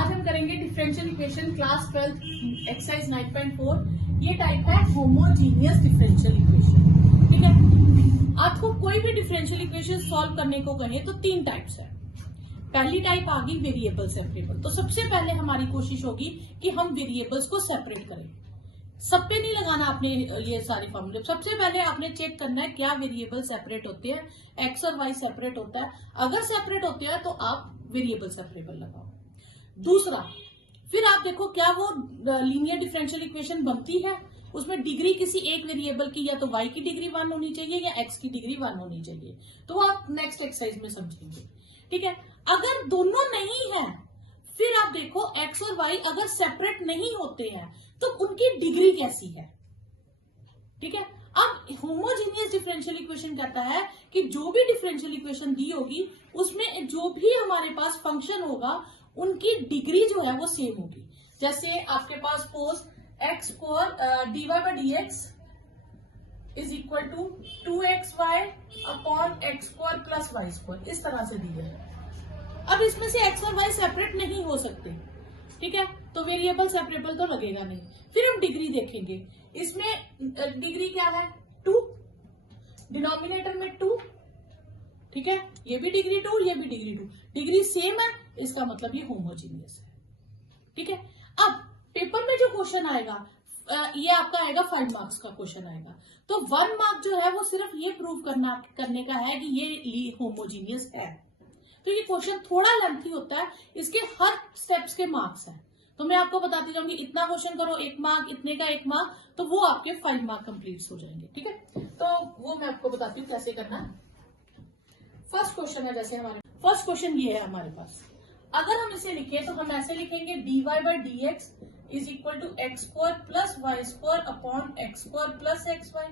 आज हम करेंगे डिफरेंशियल इक्वेशन क्लास 12 एक्सरसाइज 9.4। ये टाइप है होमोजीनियस डिफरेंशियल इक्वेशन। ठीक है, आपको कोई भी डिफरेंशियल इक्वेशन सॉल्व करने को कहे तो तीन टाइप्स है। पहली टाइप आ गई वेरिएबल सेपरेबल। तो सबसे पहले हमारी कोशिश होगी कि हम वेरिएबल्स को सेपरेट करें। सब पे नहीं लगाना आपने ये सारे फॉर्मूले। सबसे पहले आपने चेक करना है क्या वेरिएबल सेपरेट होते हैं, एक्स और वाई सेपरेट होता है। अगर सेपरेट होते हैं तो आप वेरिएबल सेपरेबल लगाओ। दूसरा, फिर आप देखो क्या वो लीनियर डिफरेंशियल इक्वेशन बनती है, उसमें डिग्री किसी एक वेरिएबल की या तो y की डिग्री 1 होनी चाहिए या x की डिग्री 1 होनी चाहिए। तो आप नेक्स्ट एक्सरसाइज में समझेंगे। ठीक है, अगर दोनों नहीं है फिर आप देखो x और y अगर सेपरेट नहीं होते हैं तो उनकी डिग्री कैसी है। ठीक है, अब होमोजीनियस डिफरेंशियल इक्वेशन कहता है कि जो भी डिफरेंशियल इक्वेशन दी होगी उसमें जो भी हमारे पास फंक्शन होगा उनकी डिग्री जो है वो सेम होगी। जैसे आपके पास suppose x square dy by d x is equal to 2xy upon x square plus y square, इस तरह से दी है। अब इसमें से एक्स और वाई सेपरेट नहीं हो सकते। ठीक है, तो वेरिएबल सेपरेबल तो लगेगा नहीं। फिर हम डिग्री देखेंगे। इसमें डिग्री क्या है 2, डिनोमिनेटर में 2। ठीक है, ये भी डिग्री 2, ये भी डिग्री 2, डिग्री सेम है, इसका मतलब ये होमोजीनियस है। ठीक है, अब पेपर में जो क्वेश्चन आएगा ये आपका आएगा 5 मार्क्स का क्वेश्चन आएगा। तो 1 मार्क जो है वो सिर्फ ये प्रूव करने का है कि ये होमोजीनियस है। तो ये क्वेश्चन थोड़ा लेंथी होता है, इसके हर स्टेप्स के मार्क्स हैं। तो मैं आपको बताती जाऊंगी इतना क्वेश्चन करो 1 मार्क, इतने का 1 मार्क, तो वो आपके 5 मार्क कंप्लीट हो जाएंगे। ठीक है, तो वो मैं आपको बताती हूँ कैसे करना है। फर्स्ट क्वेश्चन है, जैसे हमारे फर्स्ट क्वेश्चन ये है हमारे पास। अगर हम इसे लिखे तो हम ऐसे लिखेंगे dy by d x is equal to x square plus y square upon x square plus x y.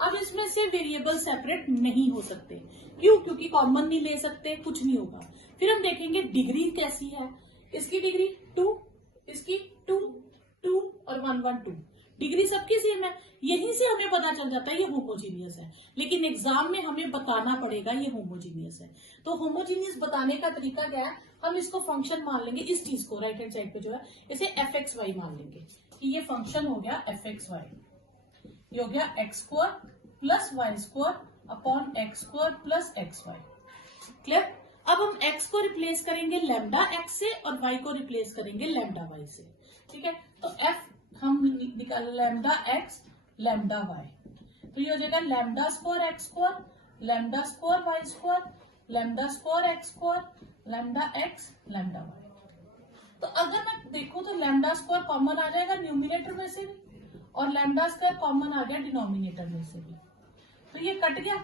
अब इसमें से वेरिएबल सेपरेट नहीं हो सकते। क्यों? क्योंकि कॉमन नहीं ले सकते, कुछ नहीं होगा। फिर हम देखेंगे डिग्री कैसी है। इसकी डिग्री 2, इसकी 2, 2 और 1, 1, 2, डिग्री सबकी सेम है। यहीं से हमें पता चल जाता है ये होमोजीनियस है। लेकिन एग्जाम में हमें बताना पड़ेगा ये होमोजीनियस है। तो होमोजीनियस बताने का तरीका क्या है, हम इसको फंक्शन मान लेंगे, इस चीज को राइट हैंड साइड पे जो है इसे fxy मान लेंगे कि ये फंक्शन हो गया fxy। ये हो गया x square plus y square upon x square plus x y. Clear? अब हम x को रिप्लेस करेंगे लैम्डा x से और y को रिप्लेस करेंगे लैम्डा y से। ठीक है, तो f हम निकाल लैम्डा x लैम्डा y, तो ये हो जाएगा lambda square x square lambda square y square lambda square x square lambda x lambda y। तो अगर मैं देखूं तो लैम्डा स्क्वायर कॉमन आ जाएगा न्यूमिनेटर में से भी और लैम्डा स्क्वायर कॉमन आ गया डिनोमिनेटर में से भी, तो ये कट गया।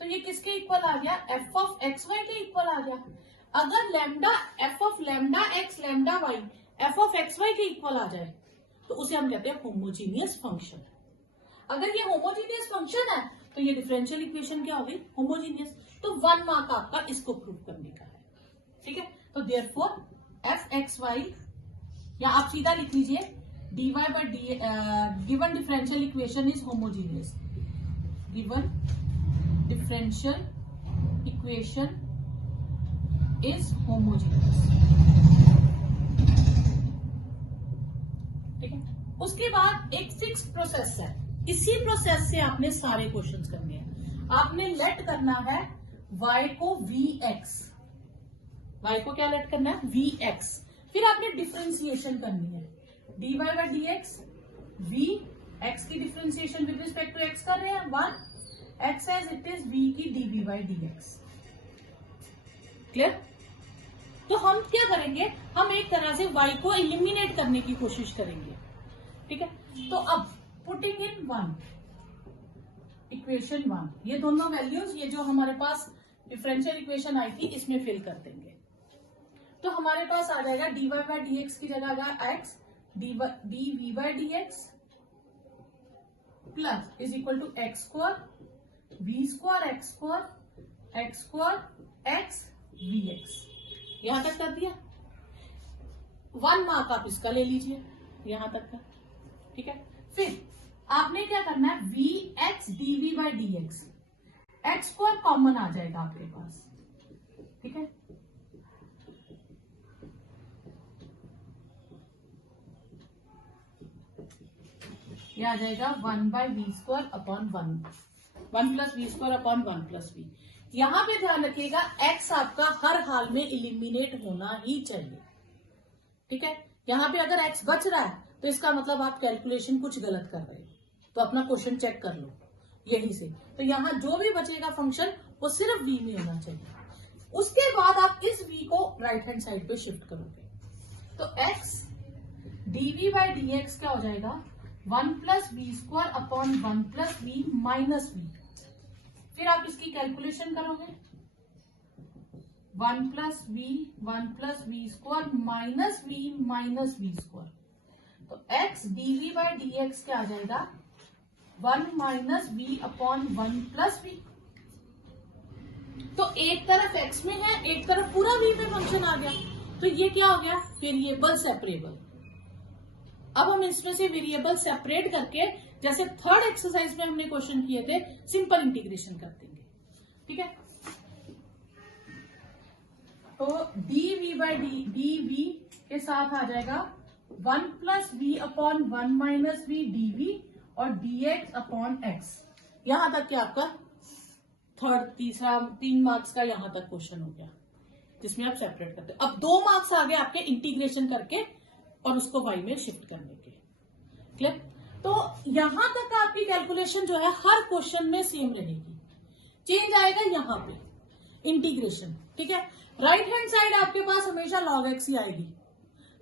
तो ये किसके इक्वल आ गया, एफ ऑफ एक्स वाई के इक्वल आ गया। अगर lambda f of lambda x lambda y f of x y के इक्वल आ जाए तो उसे हम कहते हैं होमोजीनियस फंक्शन। अगर ये होमोजीनियस फंक्शन है तो ये डिफरेंशियल इक्वेशन क्या होगी, होमोजीनियस। तो 1 मार्क आपका इसको प्रूव करने का है। ठीक है, तो देयरफॉर एफ एक्स वाई, या आप सीधा लिख लीजिए dy by D given differential equation is homogeneous. Given differential equation is homogeneous. ठीक है, उसके बाद एक फिक्स प्रोसेस है। इसी प्रोसेस से आपने सारे क्वेश्चंस करने हैं। आपने लेट करना है y को vx, y को क्या लेट करना है vx। फिर आपने डिफरेंशिएशन करनी है dy by d x v x की differentiation with respect to x कर रहे हैं 1, x as it is v की dv by d x. Clear? तो हम क्या करेंगे, हम एक तरह से y को एलिमिनेट करने की कोशिश करेंगे। ठीक है, तो अब पुटिंग इन 1 इक्वेशन 1, ये दोनों वैल्यूज ये जो हमारे पास डिफरेंशियल इक्वेशन आई थी इसमें फिल कर देंगे। तो हमारे पास आ जाएगा dy बाई डी एक्स की जगह आएगा x dv by d x plus is equal to x square v square x square x square x v x. यहां तक कर दिया। 1 मार्क आप इसका ले लीजिए यहां तक का। ठीक है, फिर आपने क्या करना है v x d v by d x, x square common आ जाएगा आपके पास, ये आ जाएगा 1/v² अपॉन 1 अपॉन 1+v। यहां पे ध्यान रखिएगा x आपका हर हाल में इलिमिनेट होना ही चाहिए, ठीक है। यहां पे अगर x बच रहा है तो इसका मतलब आप कैलकुलेशन कुछ गलत कर रहे हो, तो अपना क्वेश्चन चेक कर लो यहीं से। तो यहां जो भी बचेगा फंक्शन वो सिर्फ v में होना चाहिए। उसके बाद आप इस v को राइट हैंड साइड पे शिफ्ट करोगे तो x dv/dx क्या हो जाएगा 1+v² upon 1+v minus v। फिर आप इसकी कैलकुलेशन करोगे 1+v² माइनस v²। तो x dv/dx क्या आ जाएगा 1 माइनस v अपॉन 1+v। तो एक तरफ x में है, एक तरफ पूरा v में फंक्शन आ गया, तो ये क्या हो गया वेरिएबल सेपरेबल। अब हम इसमें से वेरिएबल सेपरेट करके जैसे थर्ड एक्सरसाइज में हमने क्वेश्चन किए थे सिंपल इंटीग्रेशन कर देंगे, ठीक है। तो dv के साथ आ जाएगा 1+v upon 1 minus v dv और dx अपॉन x। यहां तक क्या आपका तीसरा 3 मार्क्स का यहां तक क्वेश्चन हो गया जिसमें आप सेपरेट करते हो। अब 2 मार्क्स आ गए आपके इंटीग्रेशन करके और उसको y में शिफ्ट करने के, क्लियर। तो यहां तक आपकी कैलकुलेशन जो है हर क्वेश्चन में सेम रहेगी, चेंज आएगा यहां पे इंटीग्रेशन, ठीक है। राइट हैंड साइड आपके पास हमेशा log x ही आएगी।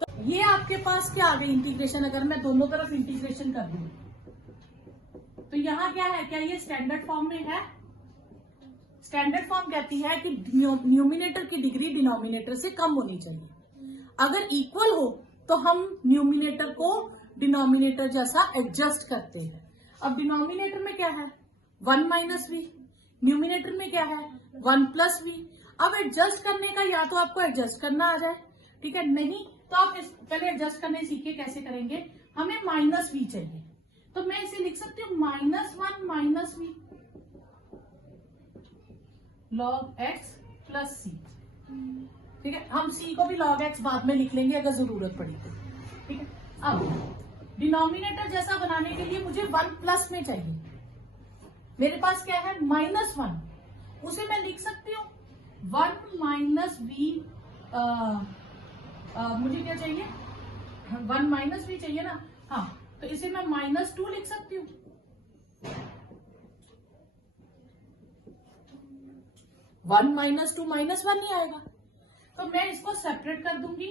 तो ये आपके पास क्या आ गई इंटीग्रेशन, अगर मैं दोनों तरफ इंटीग्रेशन कर दूं तो यहां क्या है, क्या ये स्टैंडर्ड फॉर्म में है। स्टैंडर्ड फॉर्म कहती है कि न्यूमिनेटर की डिग्री डिनोमिनेटर से कम होनी चाहिए। अगर इक्वल हो तो हम न्यूमिनेटर को डिनोमिनेटर जैसा एडजस्ट करते हैं। अब डिनोमिनेटर में क्या है 1 माइनस वी, न्यूमिनेटर में क्या है 1+v। अब एडजस्ट करने का या तो आपको एडजस्ट करना आ जाए, ठीक है, नहीं तो आप पहले एडजस्ट करने सीखे। कैसे करेंगे, हमें -v चाहिए तो मैं इसे लिख सकती हूँ -1 minus v log x plus c, ठीक है। हम c को भी log x बाद में लिख लेंगे अगर जरूरत पड़ी तो, ठीक है। अब डिनोमिनेटर जैसा बनाने के लिए मुझे 1+ में चाहिए, मेरे पास क्या है -1, उसे मैं लिख सकती हूँ 1 माइनस v। मुझे क्या चाहिए 1 माइनस v चाहिए ना, हाँ, तो इसे मैं -2 लिख सकती हूँ। वन माइनस टू -1 ही आएगा, तो मैं इसको सेपरेट कर दूंगी।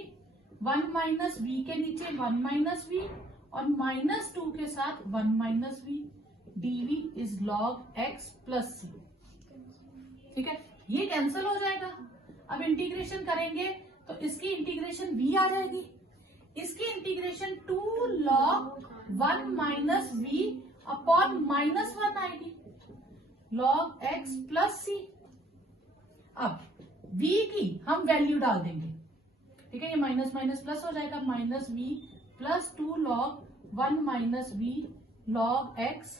1 माइनस वी के नीचे 1 माइनस वी और -2 के साथ 1 minus v dv is log x plus c, ठीक है। ये कैंसिल हो जाएगा। अब इंटीग्रेशन करेंगे तो इसकी इंटीग्रेशन v आ जाएगी, इसकी integration 2 log 1 minus v upon -1 आएगी log x प्लस c। अब v की हम वैल्यू डाल देंगे, ठीक है, ये माइनस माइनस प्लस हो जाएगा, -v plus 2 log 1 minus v log x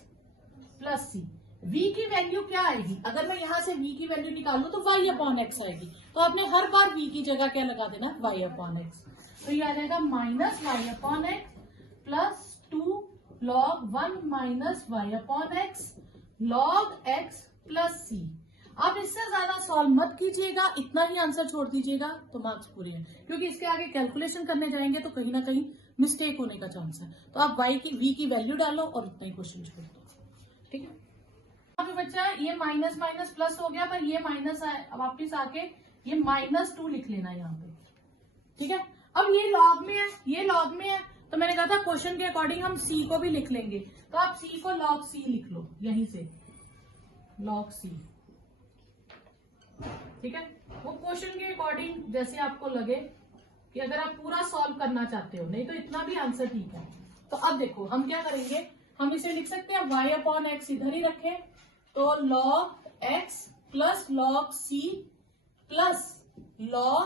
plus c। v की वैल्यू क्या आएगी, अगर मैं यहां से v की वैल्यू निकालूं तो y अपॉन x आएगी, तो आपने हर बार v की जगह क्या लगा देना y अपॉन x। तो ये आ जाएगा -y upon x plus 2 log 1 minus y upon x log x plus c। आप इससे ज्यादा सॉल्व मत कीजिएगा, इतना ही आंसर छोड़ दीजिएगा तो मार्क्स पूरे हैं, क्योंकि इसके आगे कैलकुलेशन करने जाएंगे तो कहीं ना कहीं मिस्टेक होने का चांस है। तो आप v की वैल्यू डालो और इतना ही क्वेश्चन छोड़ दो, ठीक है। यहाँ पे बच्चा ये माइनस माइनस प्लस हो गया, पर ये माइनस वापिस आके ये -2 लिख लेना यहाँ पे, ठीक है। अब ये लॉग में है, ये लॉग में है, तो मैंने कहा था क्वेश्चन के अकॉर्डिंग हम c को भी लिख लेंगे, तो आप c को log c लिख लो यहीं से log c, ठीक है। वो क्वेश्चन के अकॉर्डिंग जैसे आपको लगे कि अगर आप पूरा सॉल्व करना चाहते हो, नहीं तो इतना भी आंसर ठीक है। तो अब देखो हम क्या करेंगे, हम इसे लिख सकते हैं y अपॉन एक्स इधर ही रखें, तो log x plus log c plus log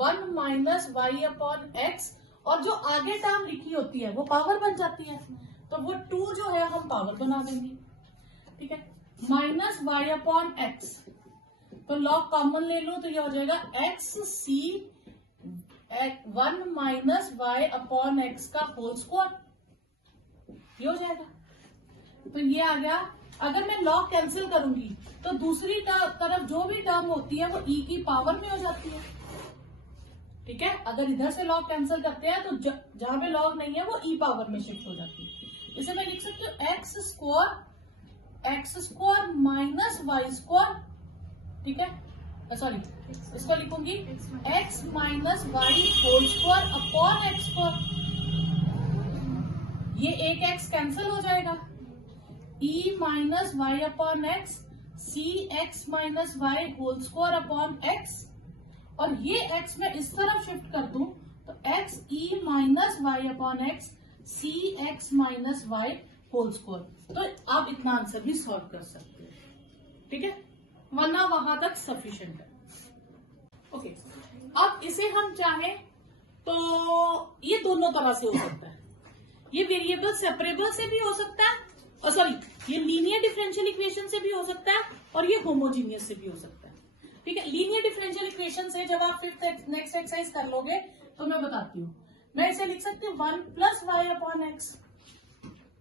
1 minus y upon x, और जो आगे टर्म लिखी होती है वो पावर बन जाती है, तो वो 2 जो है हम पावर बना देंगे, ठीक है। माइनस y अपॉन एक्स, तो log कॉमन ले लो तो ये हो जाएगा एक्स सी 1 माइनस y अपॉन एक्स का होल स्क्वायर, ये हो जाएगा। तो ये आ गया। अगर मैं लॉग कैंसिल करूंगी तो दूसरी तरफ जो भी टर्म होती है वो e की पावर में हो जाती है। ठीक है, अगर इधर से लॉग कैंसिल करते हैं तो जहां पे लॉग नहीं है वो e पावर में शिफ्ट हो जाती है। इसे मैं लिख सकती हूँ x square minus y square. ठीक है, सॉरी, इसको लिखूंगी x minus y whole square upon x square. ये एक x कैंसिल हो जाएगा, e minus y upon x, c x minus y whole square upon x, और ये x मैं इस तरफ शिफ्ट कर दूं तो x e minus y upon x, c x minus y whole square. तो आप इतना आंसर भी सॉल्व कर सकते हैं। ठीक है, वरना वहां तक सफिशिएंट है। ओके, अब इसे हम चाहें तो ये दोनों तरह से हो सकता है। ये वेरिएबल सेपरेबल से भी हो सकता है, और सॉरी, ये लीनियर डिफरेंशियल इक्वेशन से भी हो सकता है, और ये होमोजीनियस से भी हो सकता है। ठीक है, लीनियर डिफरेंशियल इक्वेशन से जब आप फिफ्थ नेक्स्ट एक्सरसाइज कर लोगे तो मैं बताती हूँ। मैं इसे लिख सकती हूँ 1 प्लस वाई अपॉन एक्स।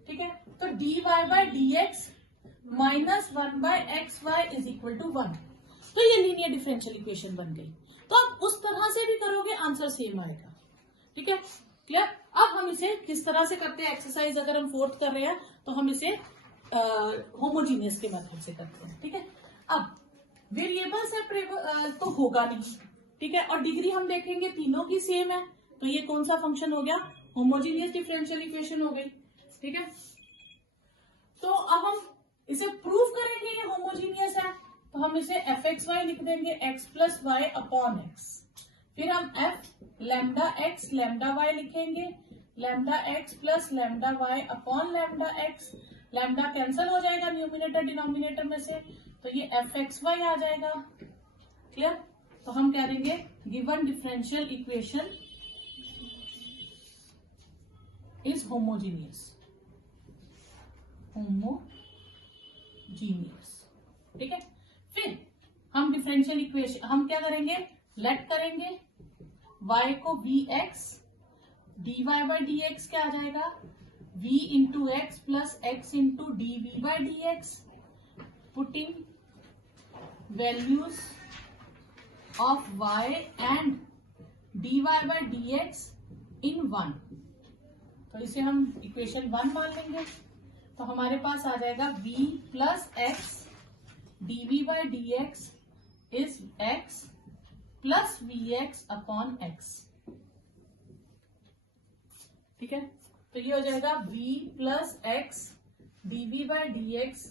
ठीक है, तो dy by dx minus 1 by x y is equal to 1। तो ये लीनियर डिफरेंशियल इक्वेशन बन गई। तो आप उस तरह से भी करोगे, आंसर सेम आएगा। ठीक है, क्लियर। अब हम इसे किस तरह से करते हैं एक्सरसाइज, अगर हम फोर्थ कर रहे हैं तो हम इसे होमोजीनियस के मेथड से करते हैं। ठीक है, अब वेरिएबल सेपरेबल तो होगा नहीं। ठीक है, और डिग्री हम देखेंगे तीनों की सेम है, तो ये कौन सा फंक्शन हो गया, होमोजीनियस डिफरेंशियल इक्वेशन हो गई। ठीक है, तो अब हम इसे प्रूव करेंगे ये होमोजीनियस है, तो हम इसे एफ एक्स वाई लिख देंगे, x plus y upon x. फिर हम f lambda x lambda y लिखेंगे, lambda x plus lambda y upon lambda x. Lambda cancel हो जाएगा न्यूमिनेटर डिनोमिनेटर में से, तो ये एफ एक्स वाई आ जाएगा। क्लियर। तो हम कह देंगे given differential equation is homogeneous. ठीक है, फिर हम डिफरेंशियल इक्वेशन हम क्या करेंगे, लेट करेंगे y को vx, dy by d x क्या आ जाएगा, v into x plus x into dv by d x, putting values of y and dy by d x in 1। तो इसे हम इक्वेशन 1 मान लेंगे। तो हमारे पास आ जाएगा v plus x dv by d x is x plus v x upon x. ठीक है, तो ये हो जाएगा v plus x dv by d x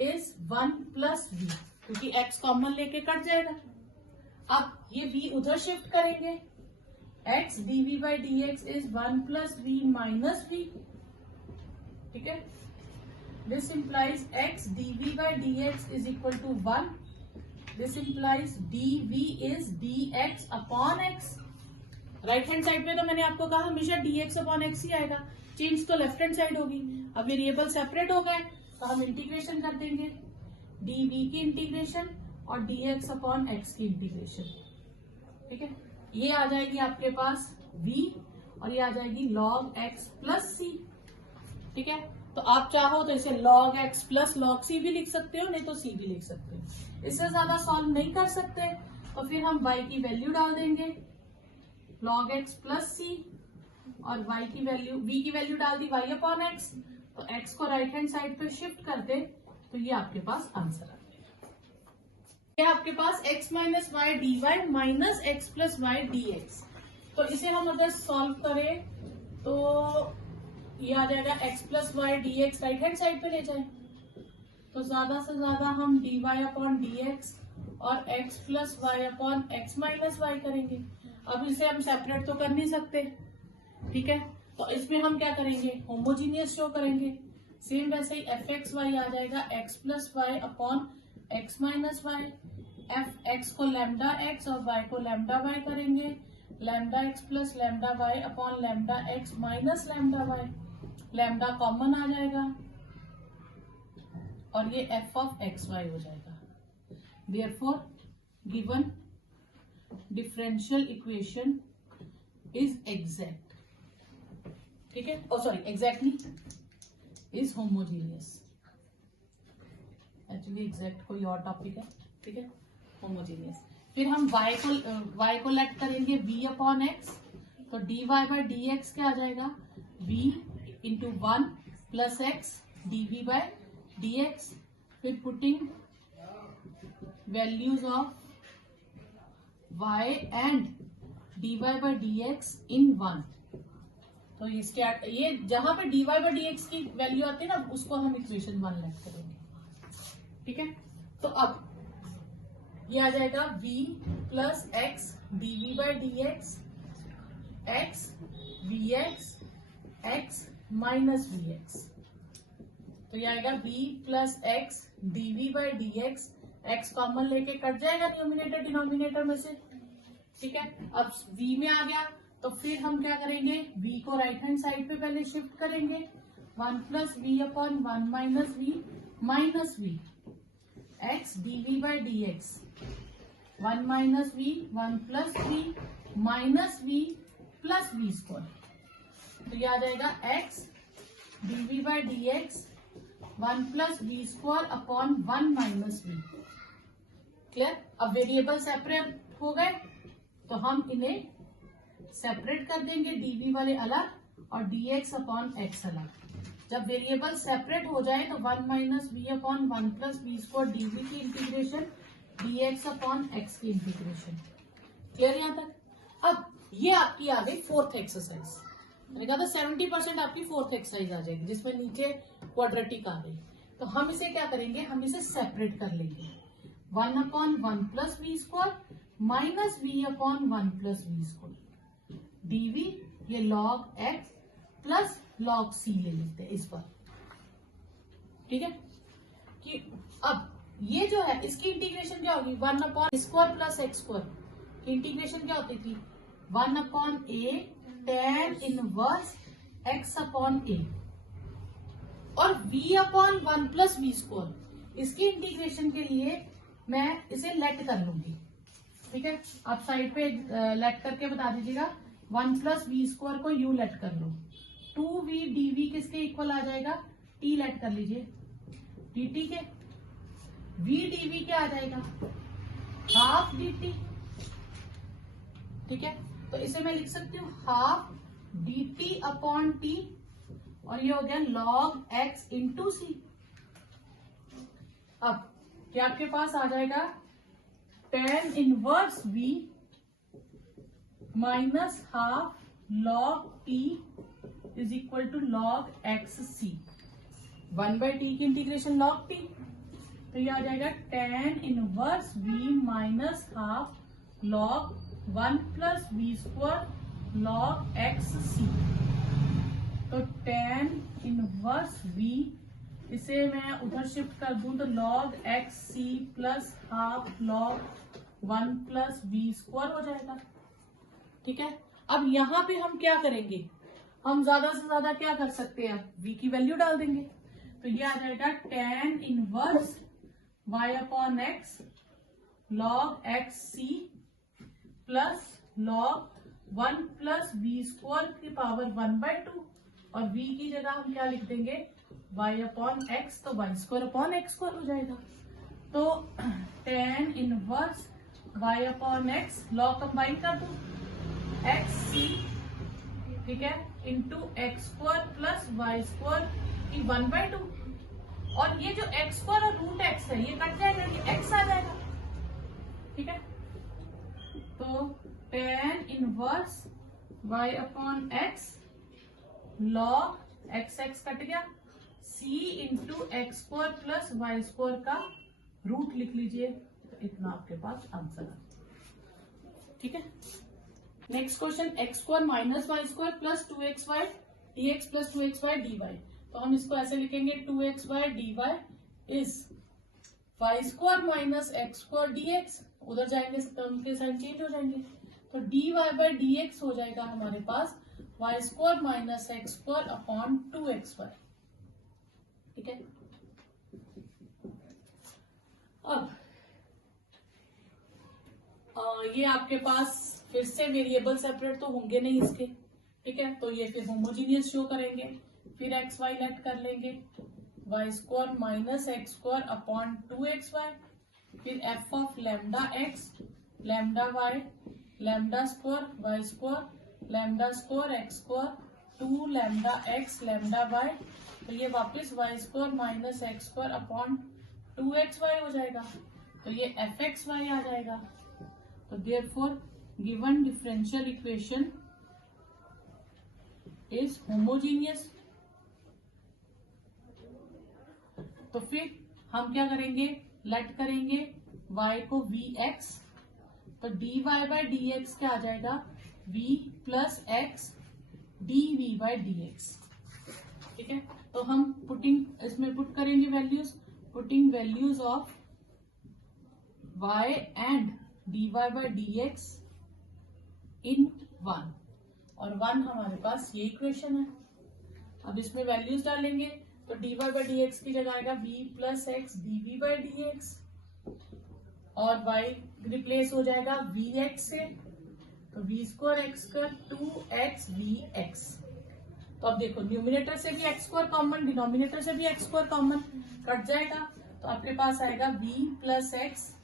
is 1 plus v, क्योंकि x कॉमन लेके कट जाएगा। अब ये v उधर शिफ्ट करेंगे, x dv by d x is 1 plus v minus v। ठीक है, this implies x dv by dx is equal to 1. This implies dv is dx upon x. Right hand side में तो मैंने आपको कहा हमेशा dx अपॉन x ही आएगा, change तो लेफ्ट हैंड साइड होगी। अब वेरिएबल सेपरेट हो गए तो हम इंटीग्रेशन कर देंगे, dv की इंटीग्रेशन और dx अपॉन x की इंटीग्रेशन। ठीक है, ये आ जाएगी आपके पास v और ये आ जाएगी log x प्लस c। ठीक है, तो आप चाहो तो इसे log x plus log c भी लिख सकते हो, नहीं तो c भी लिख सकते हो। इससे ज्यादा सॉल्व नहीं कर सकते तो फिर हम y की वैल्यू डाल देंगे, log x प्लस c, और y की वैल्यू v की वैल्यू डाल दी y अपॉन x, तो x को राइट हैंड साइड पे शिफ्ट कर दे तो ये आपके पास आंसर आ जाएगा। ये आपके पास x minus y d y minus x plus y d x. तो इसे हम अगर सॉल्व करें तो ये आ जाएगा x plus y d x, right hand side पे ले जाए तो ज्यादा से ज्यादा हम dy अपॉन डी एक्स और x plus y upon x minus y करेंगे। अब इसे हम सेपरेट तो कर नहीं सकते। ठीक है, तो इसमें हम क्या करेंगे, होमोजीनियस शो करेंगे। सेम वैसे ही एफ एक्स वाई आ जाएगा x plus y upon x minus y. F x को लैम्डा एक्स और y को लैम्डा वाई करेंगे, lambda x plus lambda y upon lambda x minus lambda y. Lambda common आ जाएगा और ये एफ ऑफ एक्स वाई हो जाएगा। Therefore given differential equation is exact. ठीक है, ओ सॉरी एग्जैक्ट नहीं, इज होमोजीनियस। एक्चुअली एग्जैक्ट कोई और टॉपिक है, ठीक है, होमोजीनियस। फिर हम y को लेट करेंगे v अपॉन x, तो dy बाय डी एक्स क्या आ जाएगा, v into 1 plus x dv by d x. फिर putting values of y and dy by d x in 1, तो इसके ये जहां पे dy बाय डी एक्स की वैल्यू आती है ना, उसको हम इक्वेशन 1 लेट करेंगे, ठीक है। तो अब ये आ जाएगा v plus x dv by d x, x v x minus v x, तो ये आएगा v plus x dv by d x common लेके कट जाएगा न्यूमिनेटर डिनोमिनेटर में से, ठीक है। अब v में आ गया, तो फिर हम क्या करेंगे, v को राइट हैंड साइड पे पहले शिफ्ट करेंगे, 1 plus v upon 1 minus v x dv by d x, 1 minus v 1 plus v minus v plus v square, तो ये आ जाएगा x dv by d x 1 plus v square upon 1 minus v. Clear. अब variable separate हो गए, तो हम इन्हें सेपरेट कर देंगे, dv वाले अलग और dx अपॉन x अलग। जब वेरिएबल सेपरेट हो जाए तो 1 minus v upon 1 plus v square dv की इंटीग्रेशन, dx अपॉन x की इंटीग्रेशन। क्लियर यहाँ तक। अब ये आपकी आ गई फोर्थ एक्सरसाइज, मैंने कहा था 70% आपकी फोर्थ एक्सरसाइज आ जाएगी, जिसमें नीचे क्वाड्रेटिक आ गई। तो हम इसे क्या करेंगे, हम इसे सेपरेट कर लेंगे, 1 upon 1 plus v square minus v upon 1 plus v square dv, ये log x plus log c ले लेते हैं इस पर, ठीक है। कि अब ये जो है इसकी इंटीग्रेशन क्या होगी, 1 upon square plus x square की इंटीग्रेशन क्या होती थी, 1 upon a tan inverse x upon a, और v upon 1 plus v square, इसकी इंटीग्रेशन के लिए मैं इसे लेट कर लूंगी, ठीक है। आप साइड पे लेट करके बता दीजिएगा, 1 प्लस वी स्क्वायर को यू लेट कर लो, 2v dv किसके इक्वल आ जाएगा, t लेट कर लीजिए dt के, v dv क्या आ जाएगा, हाफ dt, ठीक है। तो इसे मैं लिख सकती हूँ हाफ dt अपॉन t, और ये हो गया log x इंटू सी। अब क्या आपके पास आ जाएगा, tan inverse v minus half log t is equal to log x c, 1 by t की इंटीग्रेशन log t, तो ये आ जाएगा tan inverse v minus half log 1 plus v square log x c। तो tan इनवर्स v, इसे मैं उधर shift कर दूं तो log x c plus half log 1 plus v square हो जाएगा, ठीक है। अब यहाँ पे हम क्या करेंगे, हम ज्यादा से ज्यादा क्या कर सकते हैं, v की वैल्यू डाल देंगे, तो ये आ जाएगा tan inverse y upon x log x c plus log 1 plus v square की पावर 1/2, और v की जगह हम क्या लिख देंगे, y अपॉन एक्स, तो y square upon x square हो जाएगा। तो tan inverse y upon x, log combine कर दो, एक्स सी, ठीक है, into x square plus y square की 1/2, और ये जो एक्स स्क्वायर और रूट एक्स है ये कट जाएगा, ये एक्स आ जाएगा, ठीक है। तो tan inverse y upon x log x x cut गया, c into x square plus y square का रूट लिख लीजिए, तो इतना आपके पास आंसर है, ठीक है। Next question, x square minus y square plus 2xy dx plus 2xy dy, तो हम इसको ऐसे लिखेंगे 2xy dy is y square minus x square dx, उधर जाएंगे टर्म के साइन चेंज हो जाएंगे, तो dy बाय dx हो जाएगा हमारे पास y square minus x square upon 2xy, ठीक है। अब ये आपके पास फिर से वेरिएबल सेपरेट तो होंगे नहीं इसके, ठीक है, तो ये फिर होमोजीनियस शो करेंगे, फिर एक्स वाई लेट कर लेंगे, y square minus x square upon 2xy, फिर f of lambda x lambda y lambda square y square lambda square x square 2 lambda x lambda y, तो ये वापस y square minus x square upon 2xy हो जाएगा, तो ये f x y आ जाएगा। तो therefore given differential equation is homogeneous. तो फिर हम क्या करेंगे, लेट करेंगे y को vx, तो dy बाय dx क्या आ जाएगा, v plus x dv by dx। ठीक है, तो हम पुटिंग इसमें पुट करेंगे values, putting values of y and dy by dx in 1, और 1 हमारे पास ये इक्वेशन है। अब इसमें वैल्यूज डालेंगे, तो dy बाय dx की जगह आएगा v plus x dv by dx, और y रिप्लेस हो जाएगा vx से, तो v square x square 2x vx। तो अब देखो न्यूमिनेटर से भी एक्स स्क्वायर कॉमन, डिनोमिनेटर से भी एक्स स्क्वायर कॉमन, कट जाएगा, तो आपके पास आएगा v plus x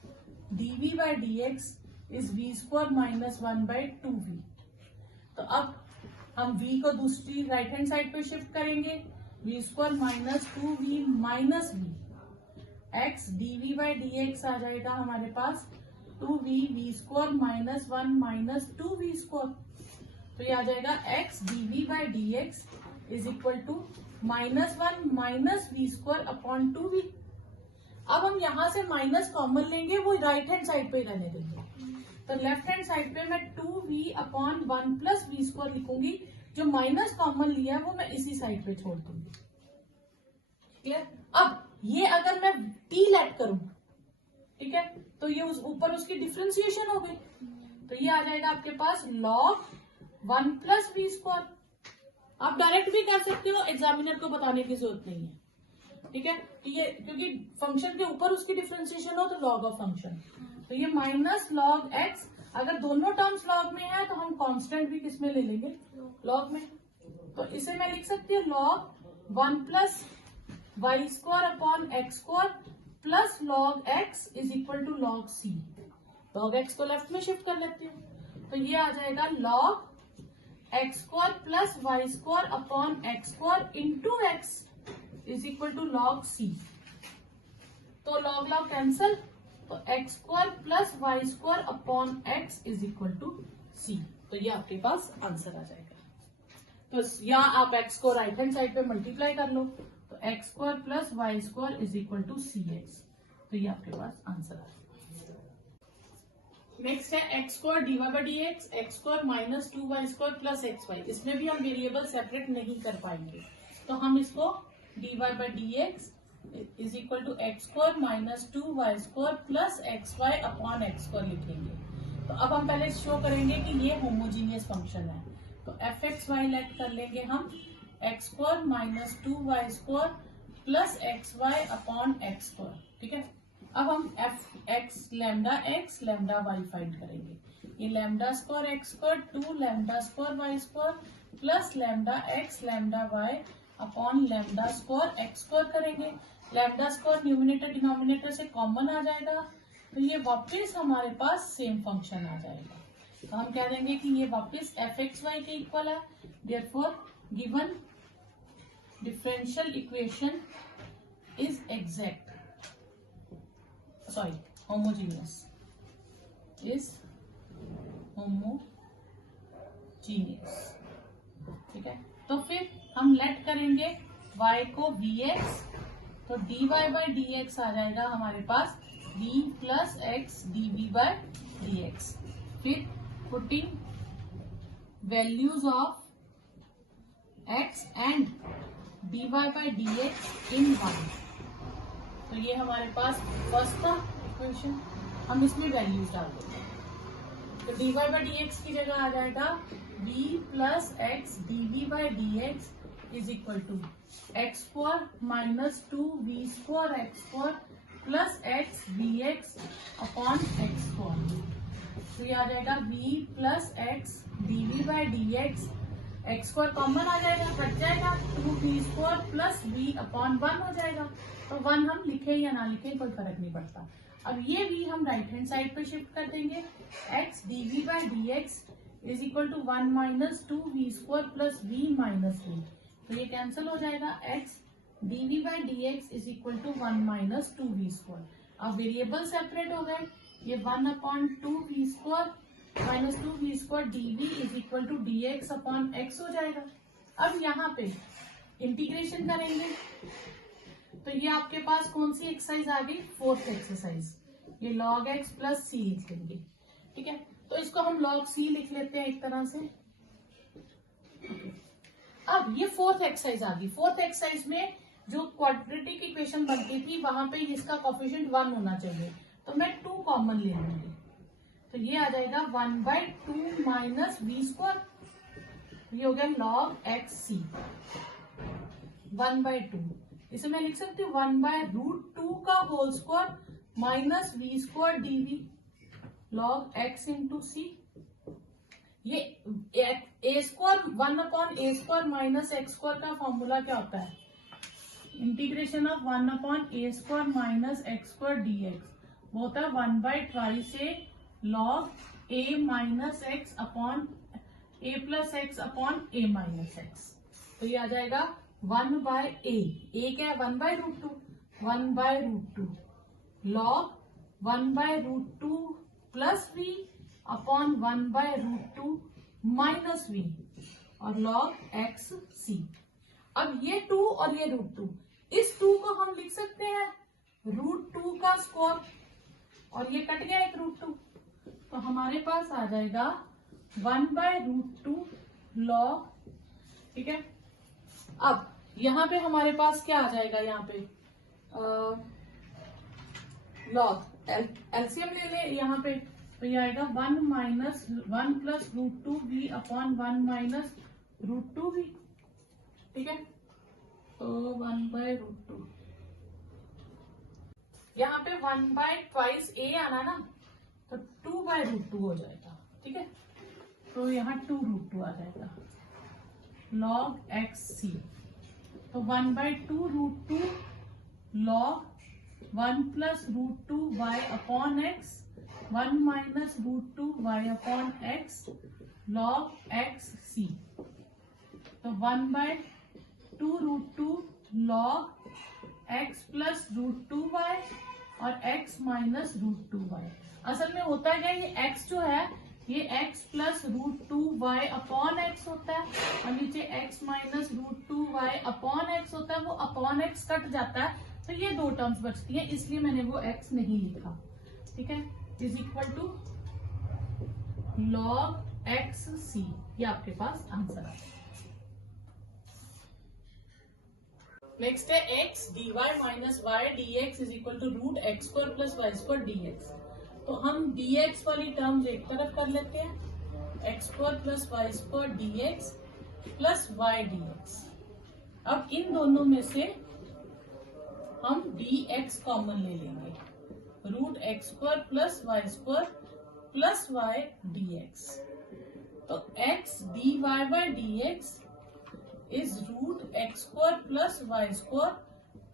dv by dx is v square minus 1 by 2v। तो अब हम v को दूसरी राइट हैंड साइड पे शिफ्ट करेंगे, v square minus 2v minus v x dv by dx आ जाएगा हमारे पास 2v v square minus 1 minus 2v square, तो ये आ जाएगा x dv by dx is equal to minus 1 minus v square upon 2v। अब हम यहां से माइनस कॉमन लेंगे, वो राइट हैंड साइड पे रहने देंगे, तो लेफ्ट हैंड साइड पे मैं 2v upon 1 plus v square लिखूंगी, जो माइनस कॉमन लिया है वो मैं इसी साइड पे छोड़ दूंगी। क्लियर? अब ये अगर मैं t लेट करूं, ठीक है, तो ये ऊपर उसकी डिफ्रेंसिएशन हो गई, तो ये आ जाएगा आपके पास log 1 प्लस वी स्क्वायर। आप डायरेक्ट भी कर सकते हो, एग्जामिनर को बताने की जरूरत नहीं है। ठीक है, तो ये क्योंकि फंक्शन के ऊपर उसकी डिफ्रेंसिएशन हो तो लॉग ऑफ फंक्शन, तो ये माइनस लॉग एक्स, अगर दोनों टर्म्स लॉग में है तो हम कांस्टेंट भी किस में ले लेंगे, लॉग में। तो इसे मैं लिख सकती हूँ log 1 plus y square upon x square plus log x is equal to log c. Log x को लेफ्ट में शिफ्ट कर लेती हूँ, तो ये आ जाएगा log x square plus y square upon x square into x is equal to log c. तो लॉग लॉग कैंसल, तो x square plus y square upon x is equal to c. तो ये आपके पास आंसर आ जाएगा। तो या आप एक्स को राइट हैंड साइड पे मल्टीप्लाई कर लो, तो x square plus y square is equal to c x. तो ये आपके पास आंसर आ जाएगा। नेक्स्ट है x square d y by d x square minus 2y square plus x y. इसमें भी हम वेरिएबल सेपरेट नहीं कर पाएंगे, तो हम इसको d y by d x is equal to x square minus 2y square plus x y upon x square लिखेंगे। तो अब हम पहले शो करेंगे कि ये होमोजीनियस फंक्शन है, तो एफ एक्स वाई लेट कर लेंगे हम x square minus 2y square plus x y upon x square. ठीक है, अब हम f x lambda y find करेंगे। ये lambda square x square 2 lambda square y square plus lambda x lambda y upon lambda square x square करेंगे। Lambda square numerator denominator से common आ जाएगा, तो ये वापस हमारे पास सेम फंक्शन आ जाएगा। तो हम कह देंगे कि ये वापस एफ एक्स वाई के इक्वल है। Therefore given differential equation is exact, sorry homogeneous, is homogeneous. ठीक है, तो फिर हम लेट करेंगे y को vx, तो dy बाई डी एक्स आ जाएगा हमारे पास v plus x dv by d x. फिर putting values of x and dy by d x in 1, तो ये हमारे पास फर्स्ट था इक्वेशन। हम इसमें वैल्यूज डाल देंगे, तो dy बाई डी एक्स की जगह आ जाएगा v plus x dv by d x is equal to x square minus 2v square x square plus x vx upon x square. तो ये आ जाएगा v plus x dv by d x x square common आ जाएगा, cut जाएगा, 2v² plus v/1 हो जाएगा। तो 1 हम लिखे या ना लिखे कोई फर्क नहीं पड़ता। अब ये v हम राइट हैंड साइड पे शिफ्ट कर देंगे, x dv/dx is equal to 1 minus 2v² plus v-v, तो ये कैंसिल हो जाएगा। x dv/dx is equal to 1 minus 2v²। अब वेरिएबल सेपरेट हो गए, ये 1/2v² minus 2v² dv is equal to dx/x हो जाएगा। अब यहाँ पे इंटीग्रेशन करेंगे, तो ये आपके पास कौन सी एक्सरसाइज आ गई, 4th एक्सरसाइज। ये log x प्लस c लिख लेंगे, ठीक है। तो इसको हम log c लिख लेते हैं एक तरह से। अब ये 4th एक्सरसाइज आ गई। 4th एक्सरसाइज में जो क्वाड्रेटिक इक्वेशन बनती थी वहां पे इसका कोफिशिएंट 1 होना चाहिए, तो मैं 2 कॉमन ले लूंगी, तो ये आ जाएगा 1/2 माइनस v², ये हो गया log xc 1/2। इसे मैं लिख सकती हूँ 1/√2 का whole square minus v² dv log x into c. ये a² 1/a² माइनस x² का फॉर्मूला क्या होता है, integration of 1/a² minus x² dx, वो होता है 1/2 से log a minus x upon a plus x upon a minus x। तो ये आ जाएगा 1/a, a क्या है 1/√2, 1/√2 log 1/√2 plus v upon 1/√2 minus v और log x c। अब ये 2 और ये √2, इस 2 को हम लिख सकते हैं √2 का स्क्वायर, और ये कट गया एक √2, तो हमारे पास आ जाएगा 1/√2 log, ठीक है। अब यहाँ पे हमारे पास क्या आ जाएगा, यहाँ पे log एलसीएम ले ले यहाँ पे, तो ये आएगा 1 plus √2v upon 1 minus √2v, ठीक है। तो 1/√2, यहाँ पे 1/2 a आना ना, तो 2/√2 हो जाएगा, ठीक है। तो यहाँ 2√2 आ जाएगा log xc, तो 1/2√2 log 1 plus √2y upon x 1 minus √2y upon x log xc, तो 1/2√2 log x प्लस √2y और x माइनस √2y। असल में होता है क्या, ये x जो है ये x plus √2y upon x होता है, और नीचे x minus √2y upon x होता है, वो अपॉन x कट जाता है, तो ये 2 टर्म्स बचती हैं, इसलिए मैंने वो x नहीं लिखा, ठीक है। Is equal to log xc, ये आपके पास आंसर है। नेक्स्ट है x dy minus y dx is equal to √x² plus y² dx। तो हम dx वाली टर्म्स एक तरफ कर लेते हैं, x² plus y² dx plus y dx। अब इन दोनों में से हम dx कॉमन ले लेंगे, √x² plus y² plus y dx। तो x dy/dx is √x² plus y²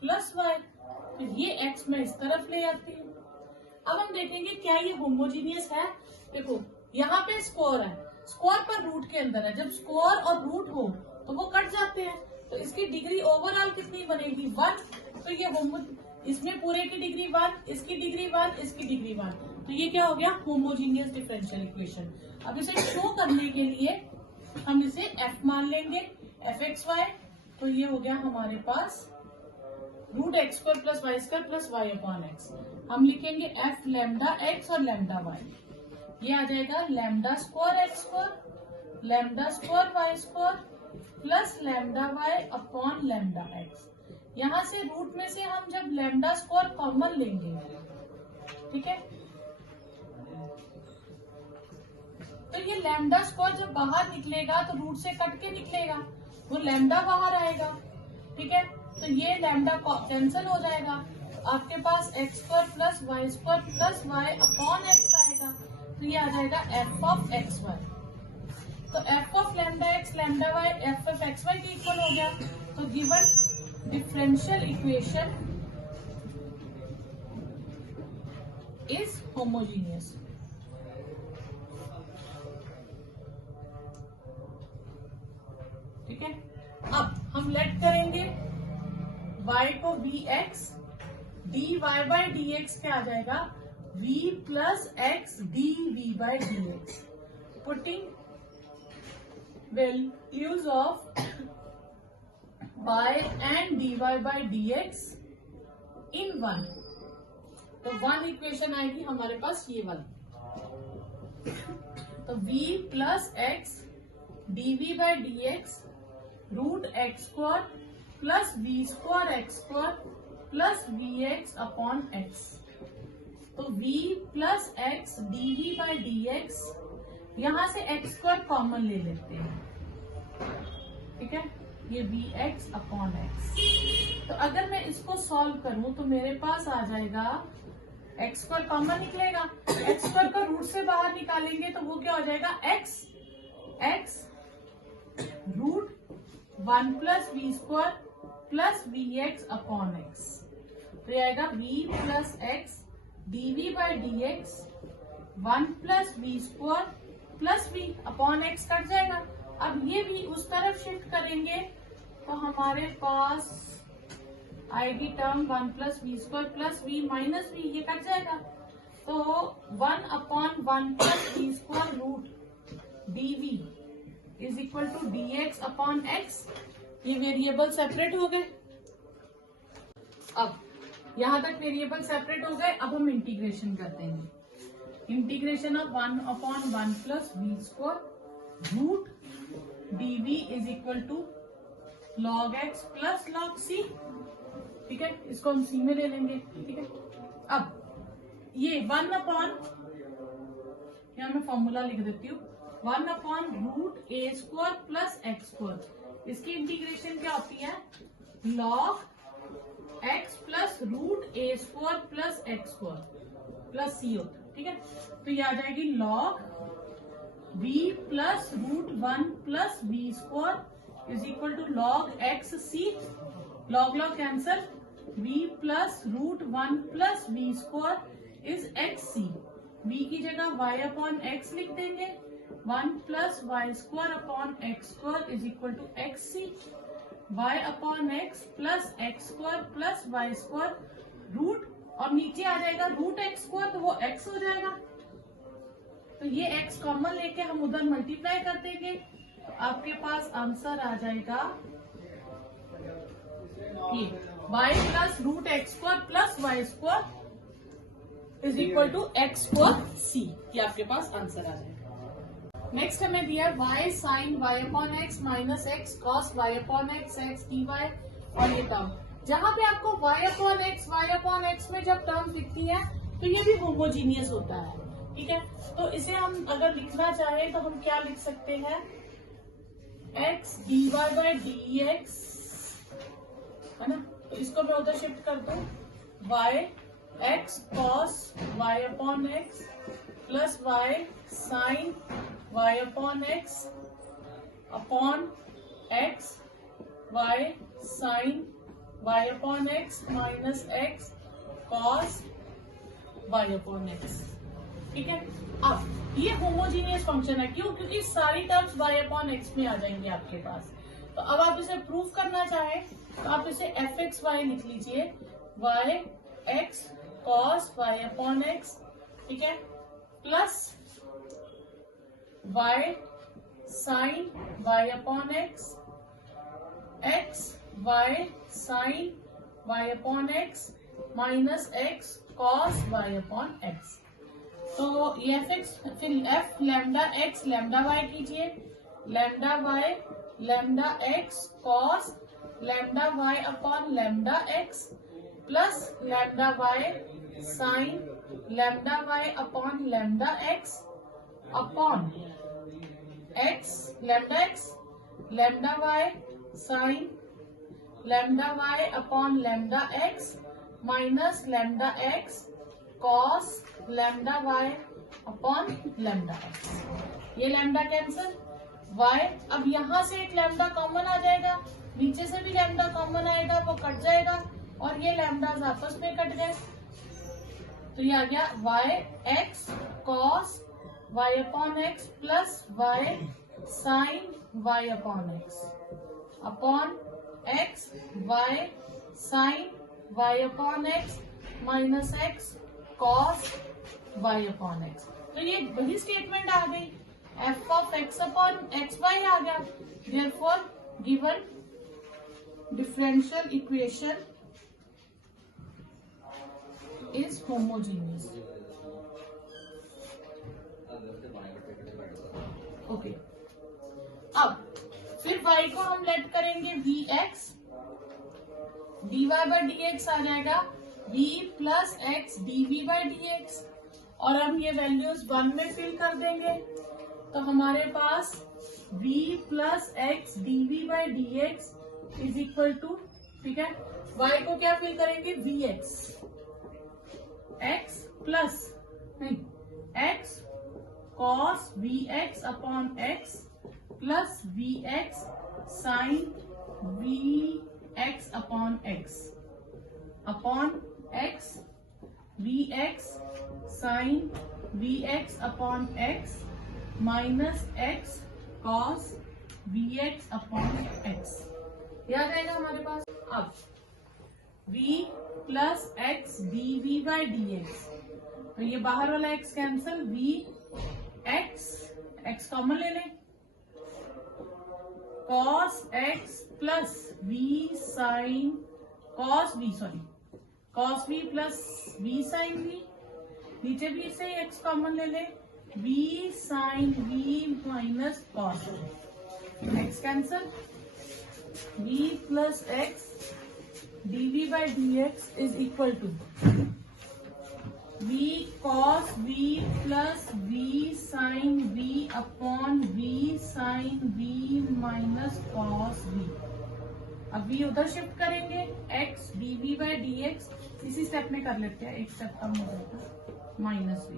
plus y, तो ये x मैं इस तरफ ले आती हूँ। अब हम देखेंगे क्या ये होमोजीनियस है। देखो यहाँ पे स्क्वायर है, स्क्वायर पर रूट के अंदर है, जब स्क्वायर और रूट हो तो वो कट जाते हैं, तो इसकी डिग्री ओवरऑल कितनी बनेगी 1, तो ये इसमें पूरे की डिग्री 1, इसकी डिग्री 1, इसकी डिग्री 1, तो ये क्या हो गया होमोजीनियस डिफरेंशियल इक्वेशन। अब इसे शो करने के लिए हम इसे f मान लेंगे, fxy, तो ये हो गया हमारे पास √x² plus y² plus y upon x। हम लिखेंगे f लैम्डा x और लैम्डा y, ये आ जाएगा λ² x² λ² y² plus λy upon λx। यहाँ से रूट में से हम जब λ² कॉमन लेंगे, ठीक है, तो ये λ² जब बाहर निकलेगा तो रूट से कट के निकलेगा, वो लैम्डा बाहर आएगा, ठीक है। तो ये लैम्डा कैंसिल हो जाएगा, तो आपके पास x² plus y² plus y upon x आएगा, तो ये आ जाएगा f ऑफ xy। तो f of lambda x lambda y f of x y के इक्वल हो गया। तो given differential equation is homogeneous. ठीक है, अब हम लेट करेंगे y को v x, d y by d x क्या आ जाएगा, v plus x d v by d x. Putting values of y and dy by dx in one, तो वन इक्वेशन आएगी हमारे पास ये वाली। तो v plus x d v by d x root x square plus v square x square plus v x upon x. तो v plus x d v by d x, यहां से x square common ले लेते हैं। ठीक है, ये we x upon x. तो अगर मैं इसको सॉल्व करूं तो मेरे पास आ जाएगा एक्स स्क्वायर कॉमन निकलेगा, एक्स स्क्वायर का रूट से बाहर निकालेंगे तो वो क्या हो जाएगा, x x root one plus v square plus v x upon x. तो ये आएगा v plus x d v by d x one plus v square plus v upon x cut जाएगा। अब ये भी उस तरफ शिफ्ट करेंगे तो हमारे पास आएगी term one plus v square plus v minus v, ये कट जाएगा। तो one upon one plus v square root d v is equal to d x upon x. ये वेरिएबल सेपरेट हो गए। अब यहां तक वेरिएबल सेपरेट हो गए। अब हम इंटीग्रेशन करते हैं। Integration of one upon one plus v square root d v is equal to log x plus log c. ठीक है, इसको हम सी में ले लेंगे। ठीक है, अब ये वन अपॉन, यहां मैं फॉर्मूला लिख देती हूँ, one upon root a square plus x square. इसकी इंटीग्रेशन क्या होती है, log x plus root a square plus x square plus c होता है। ठीक है, तो ये आ जाएगी log v plus root one plus v square is equal to log x c. Log log cancel, v plus root one plus v square is x c. v की जगह y अपॉन एक्स लिख देंगे, one plus y square upon x square is equal to x c. y upon x plus x square plus y square root, और नीचे आ जाएगा root x square, तो वो x हो जाएगा। तो ये x कॉमन लेके हम उधर मल्टीप्लाई कर देंगे, तो आपके पास आंसर आ जाएगा ये y plus root x square plus y square is equal to x square c. ये आपके पास आंसर आ जाएगा। नेक्स्ट हमें दिया y sine y upon x minus x cos y upon x x d y, और ये टर्म जहां पे आपको y अपॉन एक्स में जब टर्म दिखती है तो ये भी होमोजीनियस होता है। ठीक है, तो इसे हम अगर लिखना चाहें तो हम क्या लिख सकते हैं, x dy by d x, है ना। तो इसको मैं उधर शिफ्ट कर दूं, y x cos y upon x plus y sine y upon एक्स upon x y sine y upon x minus x cos y upon x. ठीक है, अब ये होमोजीनियस फंक्शन है। क्यों? क्योंकि सारी टर्म्स y अपॉन एक्स में आ जाएंगे आपके पास। तो अब आप इसे प्रूव करना चाहें तो आप इसे एफ एक्स वाई लिख लीजिए, y x cos y upon x, ठीक है, plus y sine y upon x, x y sine y upon x minus x cos y upon x. तो ये एफ एक्स, फिर f lambda x lambda y कीजिए, lambda y lambda x cos lambda y upon lambda x plus lambda y sine lambda y upon lambda x upon x lambda y sine lambda y upon lambda x minus lambda x cos lambda y upon lambda x. ये lambda cancel, y, अब यहां से एक lambda common आ जाएगा, नीचे से भी लैम्डा कॉमन आएगा, वो कट जाएगा और ये लैम्डास आपस में कट गए, तो ये आ गया y x cos y upon x plus y sine y upon x upon x y sine y upon x minus x cos y upon x। तो ये वही स्टेटमेंट आ गई, f of x upon x y आ गया। Therefore given differential equation is homogeneous. Okay, अब फिर y को हम लेट करेंगे vx, dy by d x आ जाएगा v plus x dv by d x, और हम ये वैल्यूज 1 में फिल कर देंगे, तो हमारे पास v plus x dv by d x is equal to, ठीक है, y को क्या फिल करेंगे vx, x प्लस नहीं x cos vx upon x plus vx sine vx upon x upon x vx sine vx upon x minus x cos vx upon x, याद आएगा हमारे पास। अब v plus x dv by d x, तो ये बाहर वाला x cancel, v x common ले लें, cos x plus v sine cos v plus v sine v, नीचे भी से x कॉमन ले लें, v sine v minus cos x cancel, v plus x dv by dx is equal to v cos v plus v sin v upon v sin v minus cos v। अब v उधर shift करेंगे, x dv by dx इसी step में कर लेते हैं, एक step कम हो जाएगा, minus v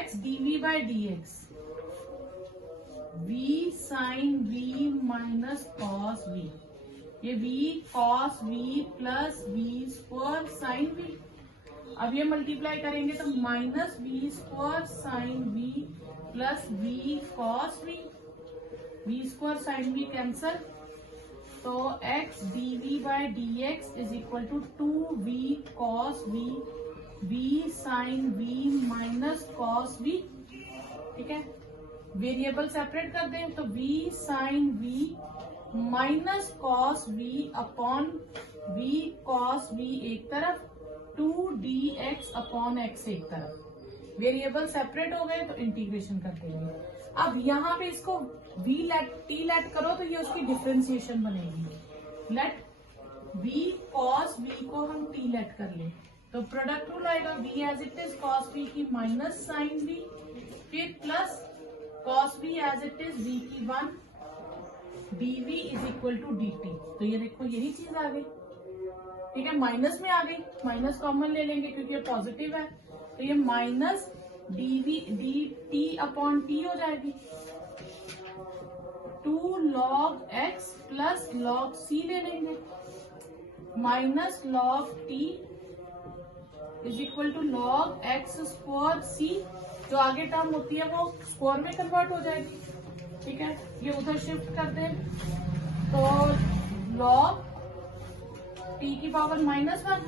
x dv by dx v sin v minus cos v, ये v cos v plus v square sine v, अब ये मल्टीप्लाई करेंगे तो minus v square sine v plus v cos v square sine v cancel, तो x dv by dx is equal to 2v cos v sine v minus cos v, ठीक है, variable separate कर दें तो v sine v minus cos v upon v cos v एक तरफ, 2dx upon x एक तरफ, वेरिएबल सेपरेट हो गए तो इंटीग्रेशन कर देंगे। अब यहाँ पे इसको v t लेट करो तो ये उसकी डिफरेंशिएशन बनेगी, लेट v कॉस v को हम t लेट कर ले तो प्रोडक्ट रूल आएगा, v as it is cos v की माइनस साइन v, फिर plus cos v as it is v की 1 dv is equal to dt, तो ये देखो यही चीज आ गई, ठीक है, माइनस में आ गई, माइनस कॉमन ले लेंगे क्योंकि ये पॉजिटिव है, तो ये minus dv dt upon t हो जाएगी, 2 log x plus log c ले लेंगे, minus log t is equal to log x square c, जो आगे टर्म होती है वो स्क्वायर में कन्वर्ट हो जाएगी, ठीक है, ये उधर शिफ्ट कर दें तो log t की पावर -1,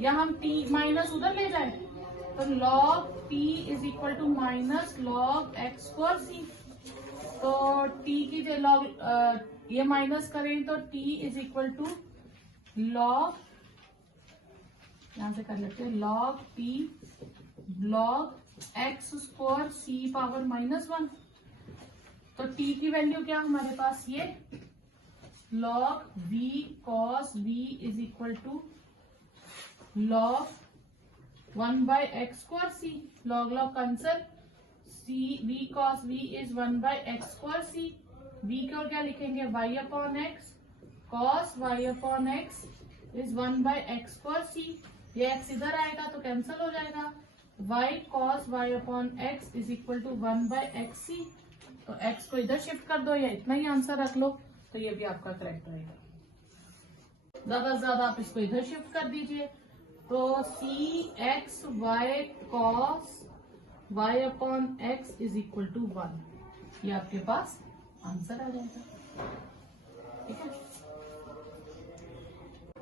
या हम t माइनस उधर ले जाए तो log t is equal to minus log x square c, तो t की log ये माइनस करें तो t is equal to log, यहां से कर लेते हैं log t log x square c power -1, तो t की वैल्यू क्या हमारे पास, ये log v cos v is equal to log 1 by x square c, log cancel, c v cos v is 1 by x square c, v को क्या लिखेंगे y upon x, cos y upon x is 1 by x square c, ये x इधर आएगा तो cancel हो जाएगा, y cos y upon x is equal to 1/xc। तो x को इधर शिफ्ट कर दो या इतना ही आंसर रख लो, तो ये भी आपका करेक्ट रहेगा। ज्यादा से ज्यादा आप इसको इधर शिफ्ट कर दीजिए, तो c x y cos y upon x is equal to 1, ये आपके पास आंसर आ जाएगा। ठीक है,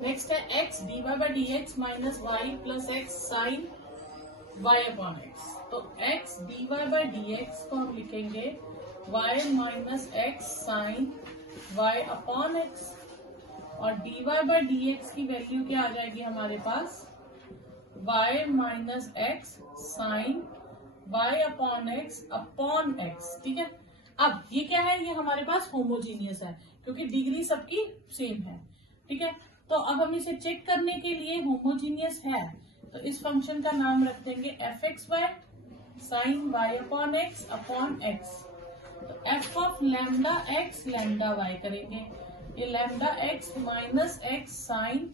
नेक्स्ट है x dy/dx minus y plus x sine y upon x। तो x dy/dx को हम लिखेंगे y minus x sine y upon x, और dy/dx की वैल्यू क्या आ जाएगी हमारे पास, y minus x sine y upon x। ठीक है, अब ये क्या है, ये हमारे पास होमोजीनियस है क्योंकि डिग्री सबकी सेम है। ठीक है, तो अब हम इसे चेक करने के लिए होमोजीनियस है तो इस फंक्शन का नाम रख देंगे fxy sine y upon x। तो f of lambda x lambda y करेंगे, ये lambda x minus x sine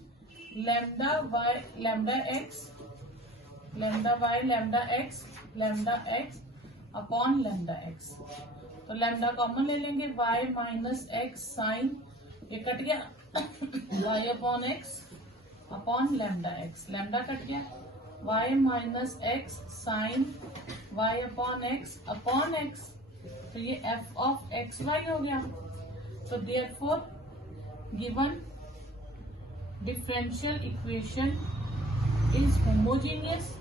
lambda y lambda x lambda y lambda x upon lambda x। तो लैम्डा कॉमन ले लेंगे, y माइनस एक्स साइन, ये कट गया y upon x upon lambda x, lambda cut गया, y minus x sine y upon x, तो ये f of x y हो गया। तो therefore given differential equation is homogeneous.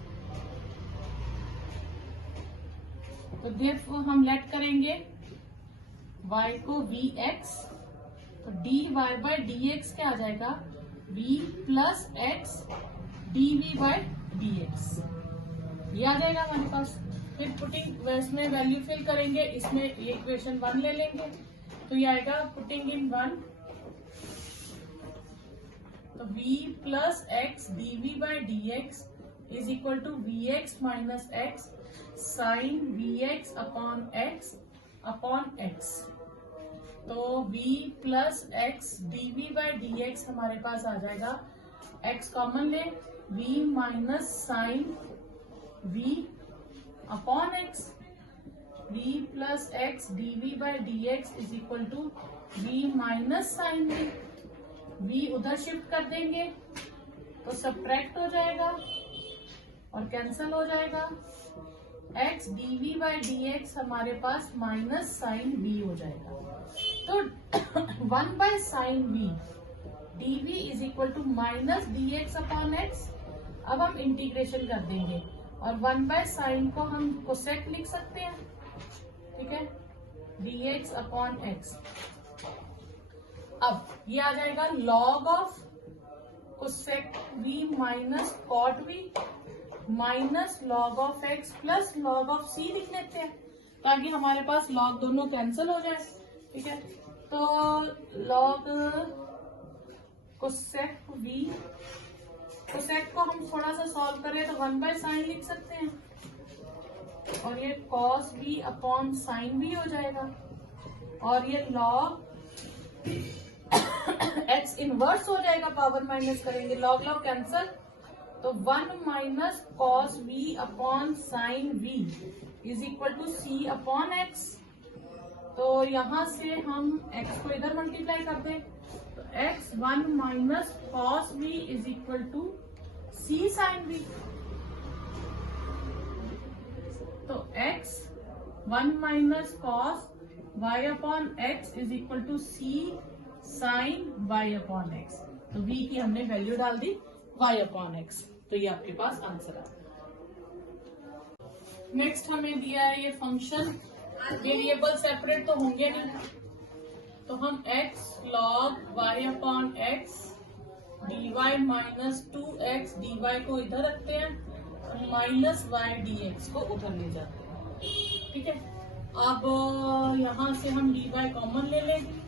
तो देयरफॉर हम लेट करेंगे y को vx, तो dy/dx क्या आ जाएगा, v प्लस एक्स dv/dx, ये आ जाएगा हमारे पास। फिर पुटिंग इसमें वैल्यू फिल करेंगे, इसमें ये इक्वेशन 1 ले लेंगे, तो ये आएगा पुटिंग इन 1, तो v plus x dv/dx is equal to vx minus x sine vx upon x। तो v प्लस एक्स dv/dx हमारे पास आ जाएगा, x कॉमन ले, v minus sine v upon x, v plus x dv/dx is equal to v minus sine v उधर shift कर देंगे तो सब्ट्रैक्ट हो जाएगा और कैंसल हो जाएगा, x dv/dx हमारे पास माइनस साइन v हो जाएगा। तो 1/साइन v dv is equal to minus dx upon x। अब हम इंटीग्रेशन कर देंगे और 1/साइन को हम कोसेक लिख सकते हैं। ठीक है, dx अपॉन x। अब ये आ जाएगा log of cosec v minus cot v minus log of x plus log of c लिख लेते हैं ताकि हमारे पास लॉग दोनों कैंसिल हो जाए। ठीक है, तो लॉग कोसेक v, कोसेक को हम थोड़ा सा सॉल्व करें तो 1/साइन लिख सकते हैं और ये कॉस v अपॉन साइन v हो जाएगा, और ये लॉग x इनवर्स हो जाएगा, पावर माइनस करेंगे, लॉग लॉग कैंसल, तो 1 माइनस कॉस v अपॉन साइन v is equal to c upon x। तो यहां से हम x को इधर मल्टीप्लाई कर दें, तो x 1 minus cos v is equal to c sine v। तो x 1 minus cos y upon x is equal to c sine y upon x। तो v की हमने वैल्यू डाल दी y अपॉन x, तो ये आपके पास आंसर है। नेक्स्ट हमें दिया है ये फंक्शन, वेरिएबल सेपरेट तो होंगे नहीं, तो हम x log y upon x dy minus 2x dy को इधर रखते हैं और माइनस y dx को उधर ले जाते हैं। ठीक है, अब यहां से हम dy कॉमन ले लेंगे,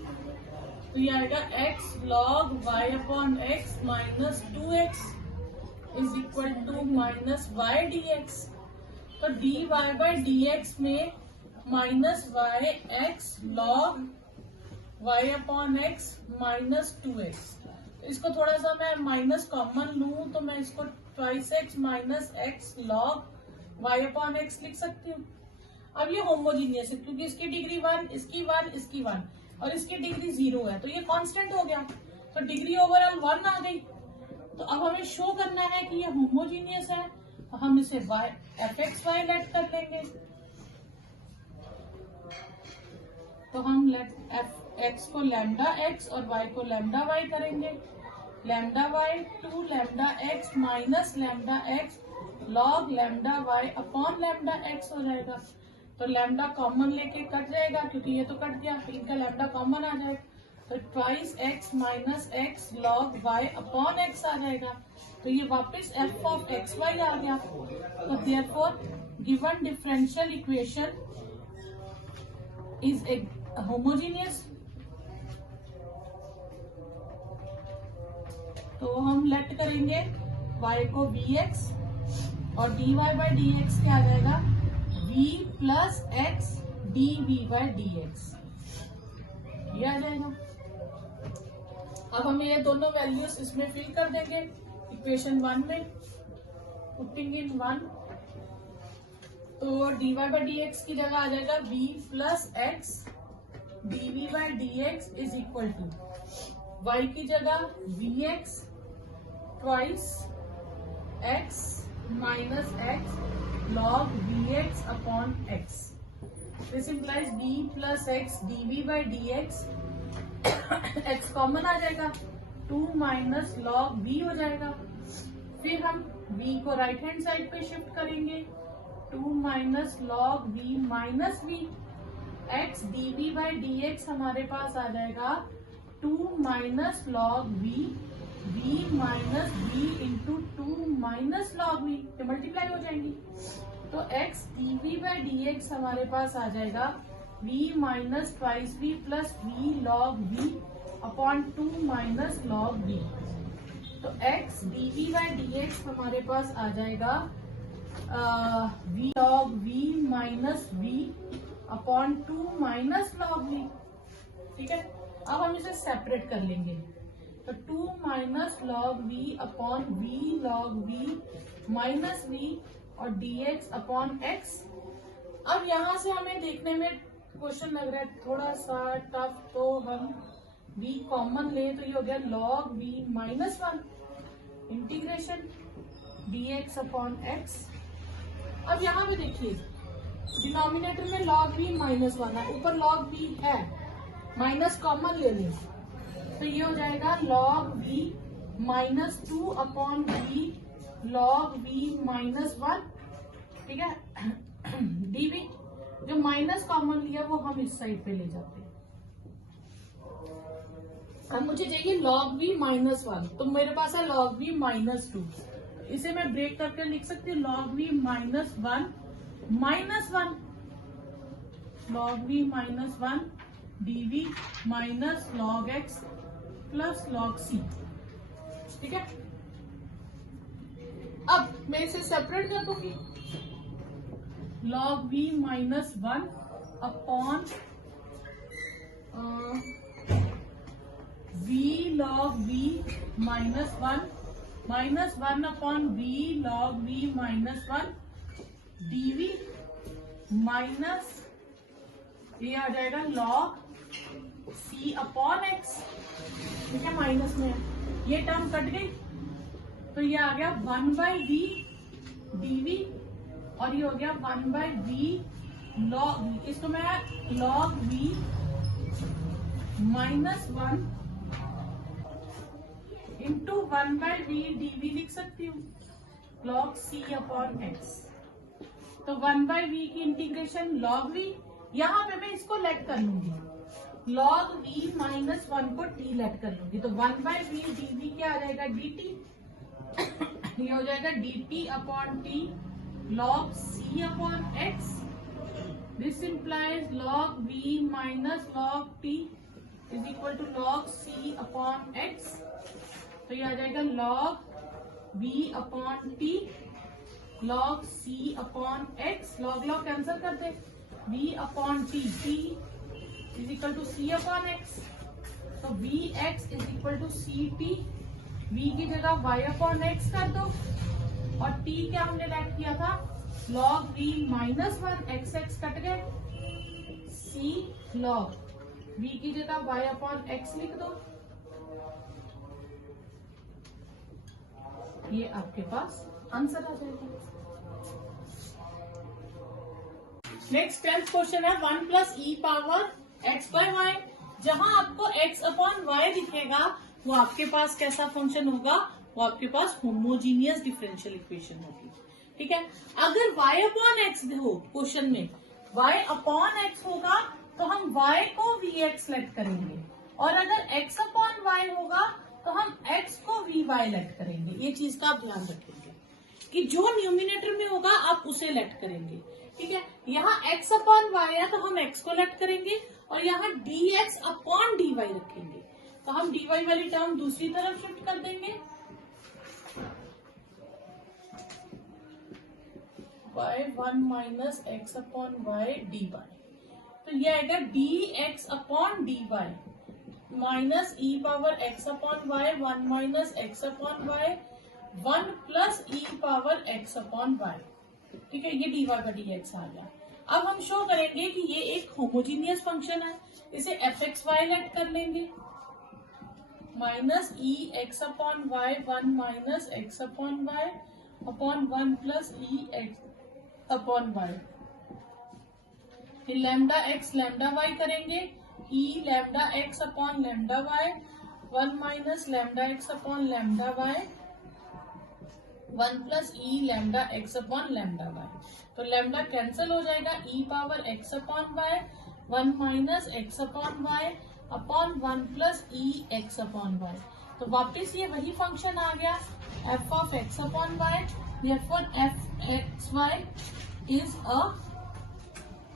तो ये आएगा x log y upon x minus 2x is equal to minus y dx। तो dy/dx में minus y x log y upon x minus 2x, तो इसको थोड़ा सा मैं माइनस कॉमन लूं तो मैं इसको twice x minus x log y upon x लिख सकती हूँ। अब ये होमोजीनियस है क्योंकि इसकी डिग्री 1, इसकी 1, इसकी 1 और इसकी डिग्री 0 है, तो ये कांस्टेंट हो गया, तो डिग्री ओवरऑल 1 आ गई। तो अब हमें शो करना है कि ये होमोजीनियस है, तो हम इसे fxy लेट कर लेंगे। तो हम लेट x को लैम्डा x और y को लैम्डा y करेंगे। Lambda y 2 lambda x minus lambda x log lambda y upon lambda x हो जाएगा। तो लैम्डा कॉमन लेके कट जाएगा क्योंकि ये तो कट गया, तो इनका लैम्डा कॉमन आ जाएगा, तो twice x minus x log y upon x आ जाएगा। तो ये वापस f ऑफ xy आ गया। तो therefore given differential equation is homogeneous. तो हम लेट करेंगे y को bx और dy बाई dx क्या आ जाएगा, v plus x dv by dx, ये आ जाएगा। अब हम ये दोनों वैल्यूज इसमें फिल कर देंगे इक्वेशन 1 में, पुटिंग इन 1। तो dy बाई dx की जगह आ जाएगा v plus x dv by dx is equal to y की जगह vx twice x minus x log vx upon x। This implies v plus x dv by dx, x common आ जाएगा, 2 minus log v हो जाएगा। फिर हम v को right hand side पे शिफ्ट करेंगे, 2 minus log v minus v, x dv by dx हमारे पास आ जाएगा 2 minus log v, v minus v into 2 minus log v, ये मल्टीप्लाई हो जाएंगी। तो x dv बाई dx हमारे पास आ जाएगा v minus twice v plus v log v upon 2 minus log v। तो x dv बाई dx हमारे पास आ जाएगा v log v minus v upon 2 minus log v। ठीक है, अब हम इसे सेपरेट कर लेंगे, तो 2 minus log v upon v log v minus v और dx अपॉन x। अब यहां से हमें देखने में क्वेश्चन लग रहा है थोड़ा सा टफ, तो हम v कॉमन ले, तो ये हो गया log v minus 1 integration dx upon x। अब यहाँ पे देखिए डिनोमिनेटर में log v माइनस 1 है, ऊपर log v है, माइनस कॉमन ले लें, तो ये हो जाएगा log v minus 2 upon v log v minus 1। ठीक है, dv जो माइनस कॉमन लिया वो हम इस साइड पे ले जाते हैं। अब मुझे चाहिए log v माइनस 1, तो मेरे पास है log v माइनस 2, इसे मैं ब्रेक करके लिख सकती हूँ log v minus 1 minus 1 log v minus 1 dv minus log x plus log c। ठीक है, अब मैं इसे सेपरेट कर दूंगी, log v minus 1 upon v log v minus 1 upon v log v minus 1 dv minus ये आ जाएगा log c अपॉन x। ठीक है, माइनस में ये टर्म कट गई, तो ये आ गया 1 बाई v dv और ये हो गया 1 बाई v log v, इसको मैं log v minus 1 into 1 by v dv लिख सकती हूँ log c अपॉन x। तो 1 बाई v की इंटीग्रेशन log v, यहाँ पे मैं इसको लेट कर लूंगी, log v माइनस 1 को t लेट कर लूंगी, तो 1 बाई v dv क्या आ जाएगा dt, ये हो जाएगा dt upon t log c upon x। This implies log v minus log t is equal to log c upon x। तो ये आ जाएगा log v upon t log c upon x, log log cancel कर दे, v upon t, t is equal to c upon x। तो vx is equal to ct, v की जगह y upon x कर दो और t क्या हमने लेट किया था log v -1 x x cut गए, c log v की जगह y अपॉन x लिख दो, ये आपके पास आंसर आ जाएगा। नेक्स्ट 10th क्वेश्चन है 1 plus e power x bye Y. जहां आपको x अपॉन वाई दिखेगा वो आपके पास कैसा फंक्शन होगा, वो आपके पास होमोजीनियस डिफरेंशियल इक्वेशन होगी। ठीक है, अगर y अपॉन x हो क्वेश्चन में, y अपॉन x होगा तो हम y को vx लेट करेंगे, और अगर x अपॉन y होगा तो हम x को vy लेट करेंगे। ये चीज का आप ध्यान रखेंगे कि जो न्यूमिनेटर में होगा आप उसे लेट करेंगे। ठीक है, यहाँ x अपॉन y है तो हम x को लेट करेंगे, और यहाँ dx अपॉन dy रखेंगे, तो हम dy वाली टर्म दूसरी तरफ शिफ्ट कर देंगे, y1 minus x upon y dy, तो ये आएगा dx upon dy minus e power x upon y 1 minus x upon y 1 plus e power x upon y. ठीक है, ये dy का dx आ गया। अब हम शो करेंगे कि ये एक होमोजीनियस फंक्शन है, इसे fxy लेट कर लेंगे, minus e x upon y 1 minus x upon y upon 1 plus e x upon y. फिर लैम्डा एक्स लैम्डा वाई करेंगे, e lambda x upon lambda y 1 minus lambda x upon lambda y 1 plus e lambda x upon lambda y. तो lambda cancel हो जाएगा, e power x upon y 1 minus x upon y upon 1 plus e x upon y. तो वापस ये वही function आ गया f of x upon y, therefore f x y is a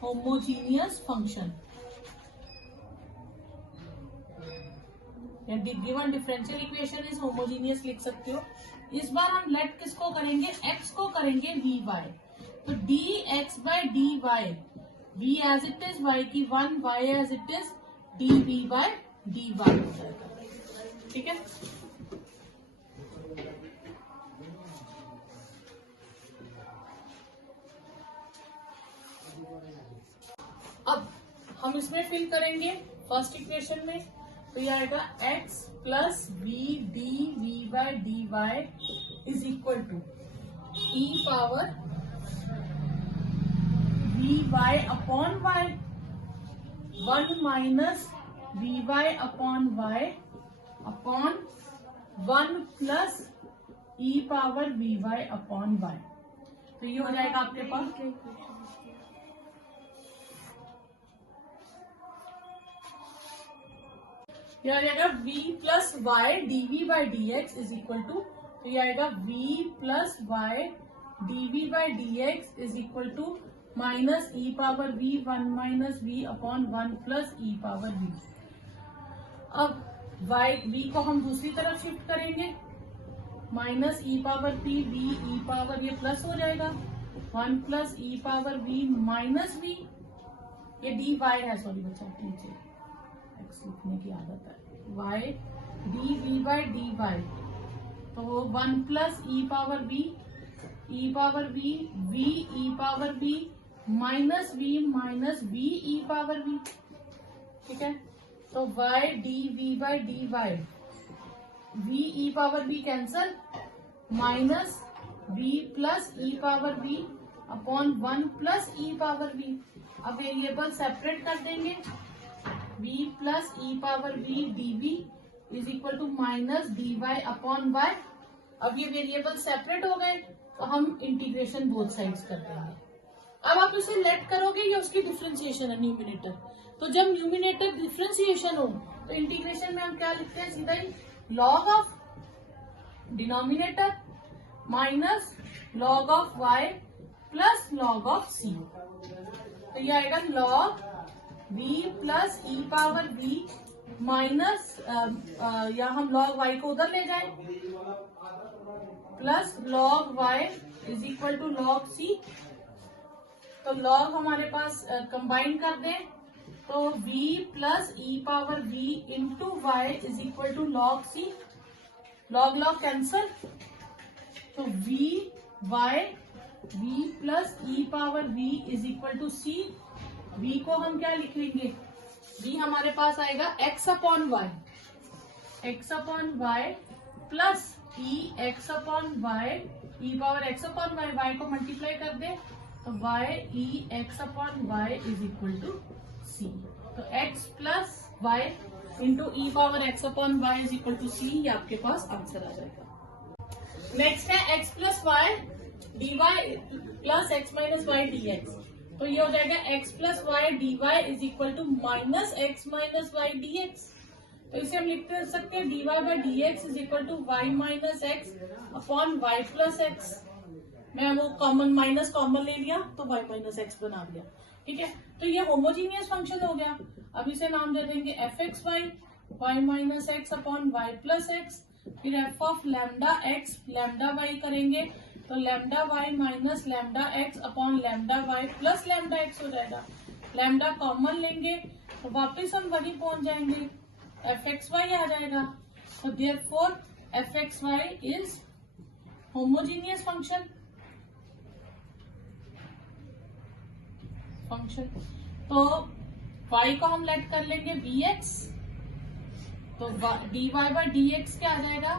homogeneous function। या given differential equation is homogeneous लिख सकते हो। इस बार हम लेट किसको करेंगे, x को करेंगे vy, तो dx by dy, v as it is, y की 1, y as it is, dv by dy हो जाएगा। ठीक है, अब हम इसमें फिल करेंगे फर्स्ट इक्वेशन में, तो ये आएगा x plus v d v by d y is equal to e power v y upon y 1 minus v y upon y upon 1 plus e power v y upon y. तो ये हो जाएगा आपके पास ये आ जाएगा v plus y d v by d x is equal to, तो ये आएगा v plus y d v by d x is equal to minus e power v 1 minus v upon 1 plus e power v। अब v को हम दूसरी तरफ shift करेंगे, minus e power p v e power, ये plus हो जाएगा 1 plus e power v minus v, ये dy है, सॉरी बच्चा नीचे x लिखने की आदत है, y d v by d y, तो 1 plus e power v v e power v minus v e power v। ठीक है, तो y d v by d y, v e power v cancel, minus v plus e power v upon 1 plus e power v। अब variable separate कर देंगे, v plus e power v dv is equal to minus dy upon y। अब ये variable separate हो गए तो हम integration both sides कर देंगे। अब आप इसे लेट करोगे, ये उसकी डिफरेंशिएशन है न्यूमिनेटर, तो जब न्यूमिनेटर डिफरेंशिएशन हो तो इंटीग्रेशन में हम क्या लिखते हैं, सीधा ही log of denominator minus log of y plus log of c। तो ये आएगा log v plus e power v minus, या हम लॉग y को उधर ले जाएं, plus log y is equal to log c। तो लॉग हमारे पास कंबाइन कर दें, तो v plus e power v into y is equal to log c, log log cancel, तो v y v plus e power v is equal to c. v को हम क्या लिख लेंगे, v हमारे पास आएगा x upon y, x upon y plus e x upon y, e power x upon y, y को मल्टीप्लाई कर दे तो y e x upon y is equal to c. तो x plus y into e power x upon y is equal to c, ये आपके पास answer आ जाएगा। नेक्स्ट है x plus y d y plus x minus y d x. तो ये हो जाएगा x plus y d y is equal to minus x minus y d x. तो इसे हम लिखते सकते हैं d y by d x is equal to y minus x upon y plus x. मैं वो कॉमन माइनस कॉमन ले लिया तो वाई माइनस एक्स बना दिया, ठीक है। तो ये होमोजीनियस फंक्शन हो गया। अब इसे नाम दे देंगे f x y, y minus x upon y plus x. फिर f of lambda x lambda y करेंगे तो lambda y minus lambda x upon lambda y plus lambda x हो जाएगा। लैम्डा कॉमन लेंगे तो वापिस हम वही पहुंच जाएंगे, एफ एक्स वाई आ जाएगा। तो therefore f x y is homogeneous function. तो y को हम लेट कर लेंगे वी एक्स, तो d y by d x क्या आ जाएगा,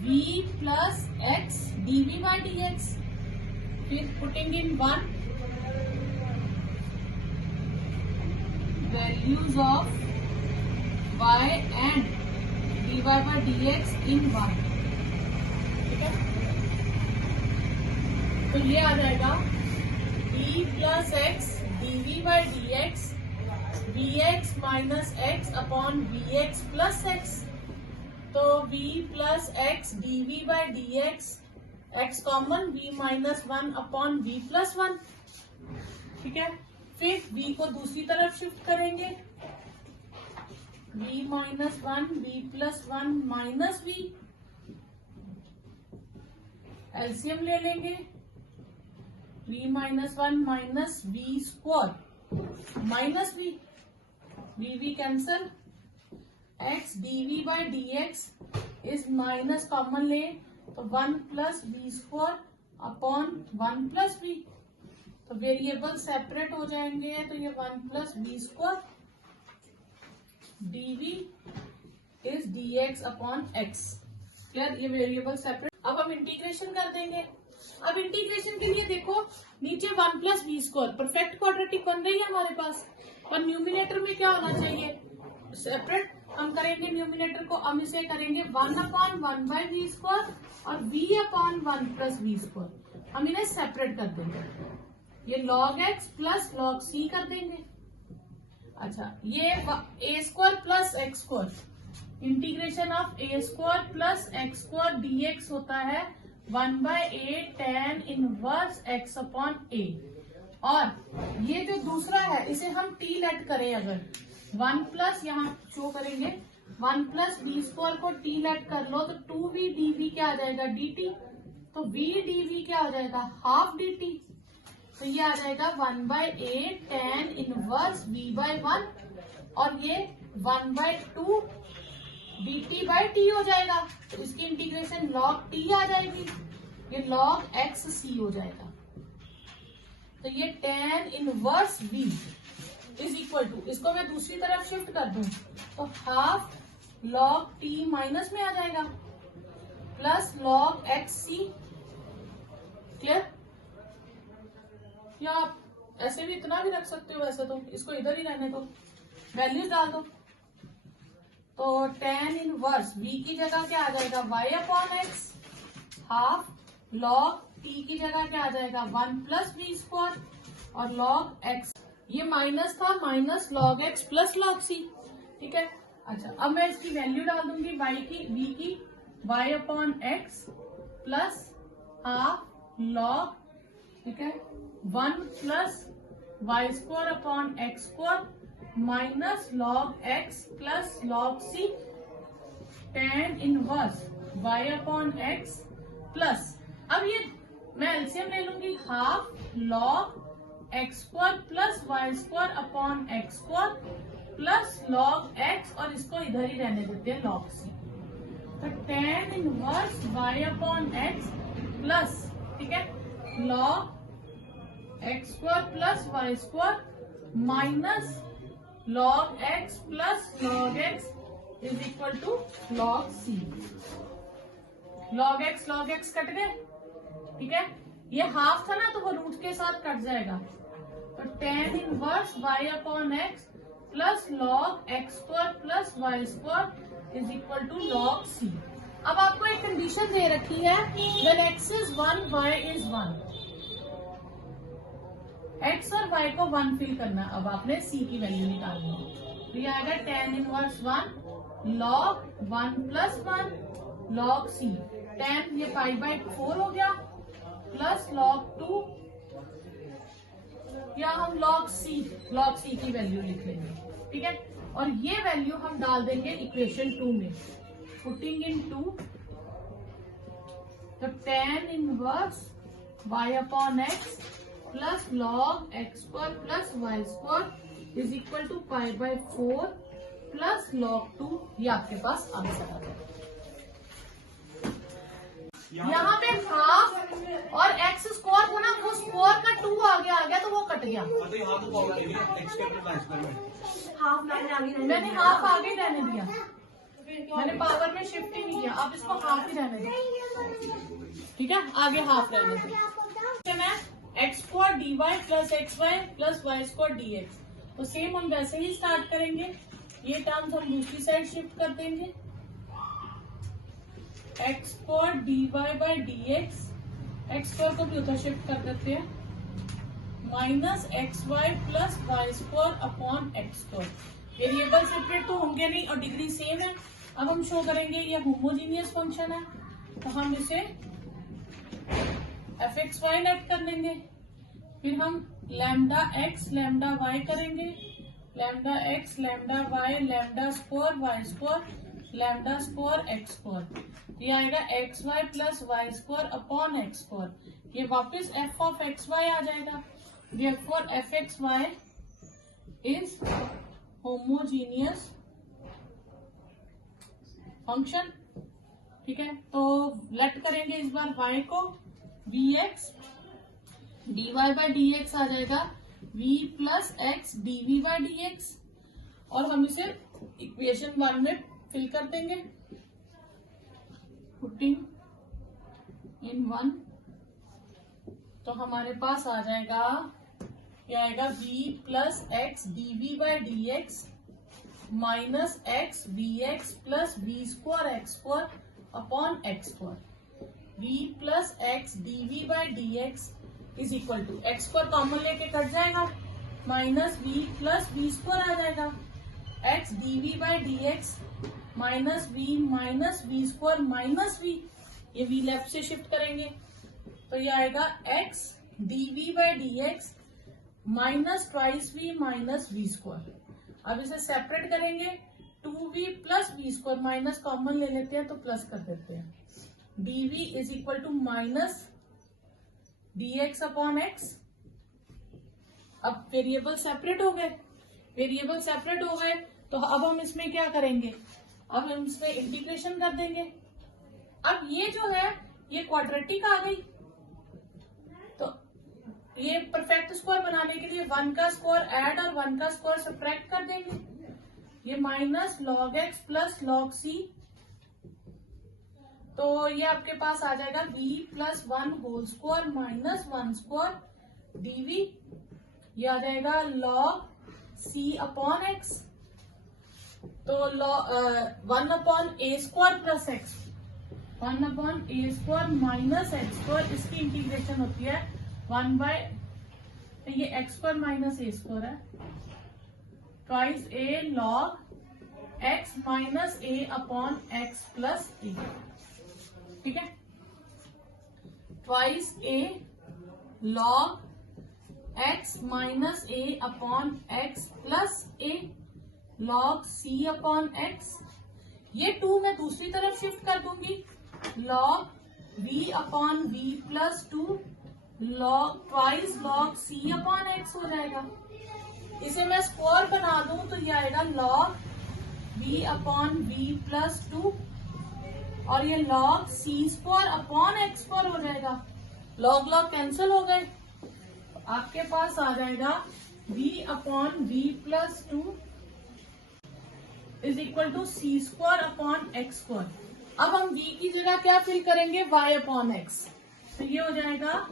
v plus x d v by d x. फिर putting in one values of y and dy by dx in y, ठीक है। तो ये आ जाएगा d plus x dv by dx vx minus x upon vx plus x. तो v plus x dv by dx, x common v minus one upon v plus one, ठीक है। फिर v को दूसरी तरफ शिफ्ट करेंगे, v minus one v plus one minus v, LCM ले लेंगे, v minus one minus v square minus v, v cancel, x dv by dx is minus common ले तो one plus v square upon one plus v। तो variable separate हो जाएंगे तो ये one plus v square dv is dx upon x। Clear, ये variable separate. अब हम इंटीग्रेशन कर देंगे। अब इंटीग्रेशन के लिए देखो नीचे one plus v square perfect quadratic बन रही है हमारे पास, और न्यूमिनेटर में क्या होना चाहिए, सेपरेट। हम करेंगे न्यूमिनेटर को, हम इसे करेंगे one upon one by v square और v upon one plus v square. हम इन्हें सेपरेट कर देंगे, ये log x plus log c कर देंगे। अच्छा, ये a square plus x square, integration of a square plus x square dx होता है one by a tan inverse x upon a. और ये जो दूसरा है इसे हम t लेट करें, अगर वन प्लस यहाँ शो करेंगे, वन प्लस वी स्क्वायर को t लेट कर लो तो टू वी डी वी क्या आ जाएगा dt। तो v डी वी क्या हो जाएगा हाफ dt। तो ये आ जाएगा one by a tan inverse v by one, और ये one by two D T by T हो जाएगा। तो इसकी इंटीग्रेशन log t आ जाएगी, ये log x c हो जाएगा। तो ये tan inverse v is equal to, इसको मैं दूसरी तरफ शिफ्ट कर दूं तो हाफ log t माइनस में आ जाएगा plus log x c। Clear, या आप ऐसे भी इतना भी रख सकते हो, वैसे तो इसको इधर ही रहने दो, वैल्यूज डाल दो। तो टेन इनवर्स v की जगह क्या आ जाएगा y upon x, half log t की जगह क्या आ जाएगा वन प्लस वी स्क्वायर और log x, ये माइनस था minus log x plus log c, ठीक है। अच्छा, अब मैं इसकी वैल्यू डाल दूंगी y की, v की, y upon x plus half log, ठीक है, one plus y square upon x square minus log x plus log c, tan inverse y upon x plus, अब ये मैं एलसीएम ले लूंगी, half log x square plus y square upon x square plus log x, और इसको इधर ही रहने देते हैं log c। तो tan inverse y upon x plus, ठीक है, log x square plus y square minus log x plus log x is equal to log c. Log x cut गए, ठीक है। ये हाफ था ना तो वो रूट के साथ कट जाएगा, तो tan inverse y upon x plus log x square plus y square is equal to log c. अब आपको एक कंडीशन दे रखी है, when x is 1 y is 1, x और y को 1 फिल करना। अब आपने c की वैल्यू निकालनी है, तो ये आएगा tan inverse 1 log 1 plus 1 log c। tan ये पाई बाय 4 हो गया प्लस log 2, या हम log c की वैल्यू लिख लेंगे, ठीक है। और ये वैल्यू हम डाल देंगे इक्वेशन 2 में, पुटिंग इन 2, तो tan inverse y upon x plus log x square plus y square is equal to pi by 4 plus log 2। ये आपके पास आंसर आ गया। यहाँ पे हाफ और एक्स स्क्वायर को ना वो स्क्वायर का 2 आगे आ गया तो वो कट गया। मैंने हाफ आगे रहने दिया, मैंने पावर में शिफ्ट ही नहीं किया। अब इसको हाफ ही रहने दो, ठीक है, आगे हाफ रहने दो। X square d y plus x y plus y square d x, तो सेम हम वैसे ही स्टार्ट करेंगे। ये टर्म्स हम दूसरी साइड शिफ्ट कर देंगे। X square d y by d x, x square को भी उधर शिफ्ट कर देते हैं, minus x y plus y square upon x square. Variable separate तो होंगे नहीं और डिग्री सेम है। अब हम शो करेंगे ये होमोजीनियस फंक्शन है, तो हम इसे एफ एक्स वाई लेट कर लेंगे। फिर हम लैम्डा एक्स लैम्डा वाई करेंगे, lambda x lambda y lambda square y square lambda square x square. ये आएगा x y plus y square upon x square. ये वापस एफ ऑफ एक्स वाई आ जाएगा। Therefore f x y is homogeneous function, ठीक है। तो let करेंगे इस बार y को, dx dy बाई dx आ जाएगा v plus x dv by dx, और हम इसे इक्वेशन 1 में फिल कर देंगे, पुटिंग इन 1, तो हमारे पास आ जाएगा, ये आएगा v plus x dv by dx minus x v x plus v square x square upon x square. v plus x dv by dx is equal to x square common लेके cut जाएगा, minus v plus v square आ जाएगा, x dv by dx minus v square minus v, ये v left से shift करेंगे तो ये आएगा x dv by dx minus twice v minus v square. अब इसे सेपरेट करेंगे, 2v plus v square, minus common ले लेते हैं तो प्लस कर देते हैं, dv is equal to minus dx upon x. अब वेरिएबल सेपरेट हो गए, तो अब हम इसमें क्या करेंगे, अब हम इसमें इंटीग्रेशन कर देंगे। अब ये जो है ये क्वाड्रेटिक आ गई, तो ये परफेक्ट स्क्वायर बनाने के लिए 1 का स्क्वायर ऐड और 1 का स्क्वायर सब्ट्रैक्ट कर देंगे। ये minus log x plus log c, तो ये आपके पास आ जाएगा v plus 1 whole square minus 1 square dv, ये आ जाएगा लॉग c अपॉन एक्स, तो 1 अपॉन ए स्क्वायर प्लस एक्स, 1 अपॉन ए स्क्वायर माइनस एक्स स्क्वायर, इसकी इंटीग्रेशन होती है 1 बाय, ये एक्स स्क्वायर माइनस ए स्क्वायर है, ट्वाइस ए लॉग एक्स माइनस ए अपॉन एक्स प्लस ए, ठीक है, ट्वाइस ए लॉग एक्स माइनस ए अपॉन एक्स प्लस ए log c upon x. ये 2 मैं दूसरी तरफ शिफ्ट कर दूंगी, log v upon v plus 2 log twice log c upon x हो जाएगा। इसे मैं स्क्वायर बना दूं तो ये आएगा log v upon v plus 2 और ये log c square upon x square हो जाएगा। लॉग लॉग कैंसिल हो गए, आपके पास आ जाएगा v upon v plus 2 is equal to c square upon x square. अब हम v की जगह क्या फिल करेंगे, y अपॉन एक्स। तो ये हो जाएगा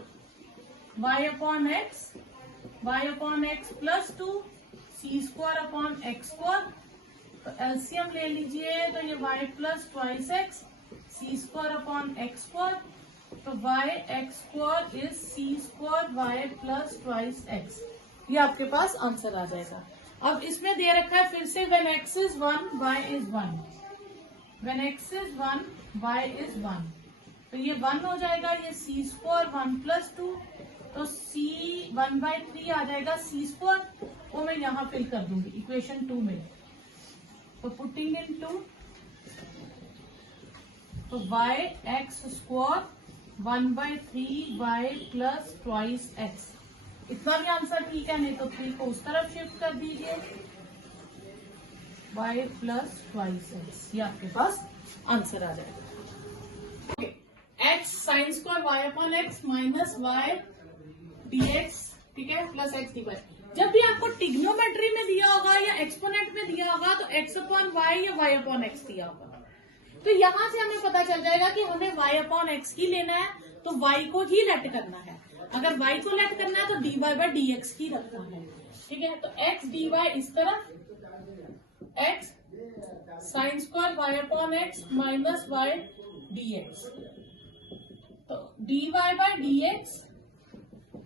y upon x plus 2 c square upon x square. तो एलसीएम ले लीजिए, तो ये y plus twice x c square upon x square. तो y x square is c square y plus twice x. ये आपके पास आंसर आ जाएगा। अब इसमें दे रखा है फिर से when x is 1 y is 1, when x is 1 y is 1। तो ये 1 हो जाएगा, ये सी स्क्वायर 1 प्लस 2, तो c 1/3 आ जाएगा सी स्क्वायर। वो मैं यहाँ फिल कर दूंगी इक्वेशन 2 में। तो पुटिंग इन 2, तो y x square 1/3 y plus twice x. इतना भी आंसर ठीक है, नहीं तो 3 को उस तरफ शिफ्ट कर दीजिए, y प्लस ट्वाइस एक्स। ये आपके पास आंसर आ जाएगा। X sine square y upon x minus y dx, ठीक है, प्लस एक्स dy। जब भी आपको टिग्नोमेट्री में दिया होगा या एक्सपोनेंट में दिया होगा तो x अपॉन वाई या y अपॉन एक्स दिया होगा। तो यहां से हमें पता चल जाएगा कि हमें y अपॉन एक्स ही लेना है, तो y को ही लेट करना है। अगर y को लेट करना है तो dy बाय dx ही रखना है, ठीक है। तो x dy इस तरफ, x sine square y upon x minus y dx। तो dy by dx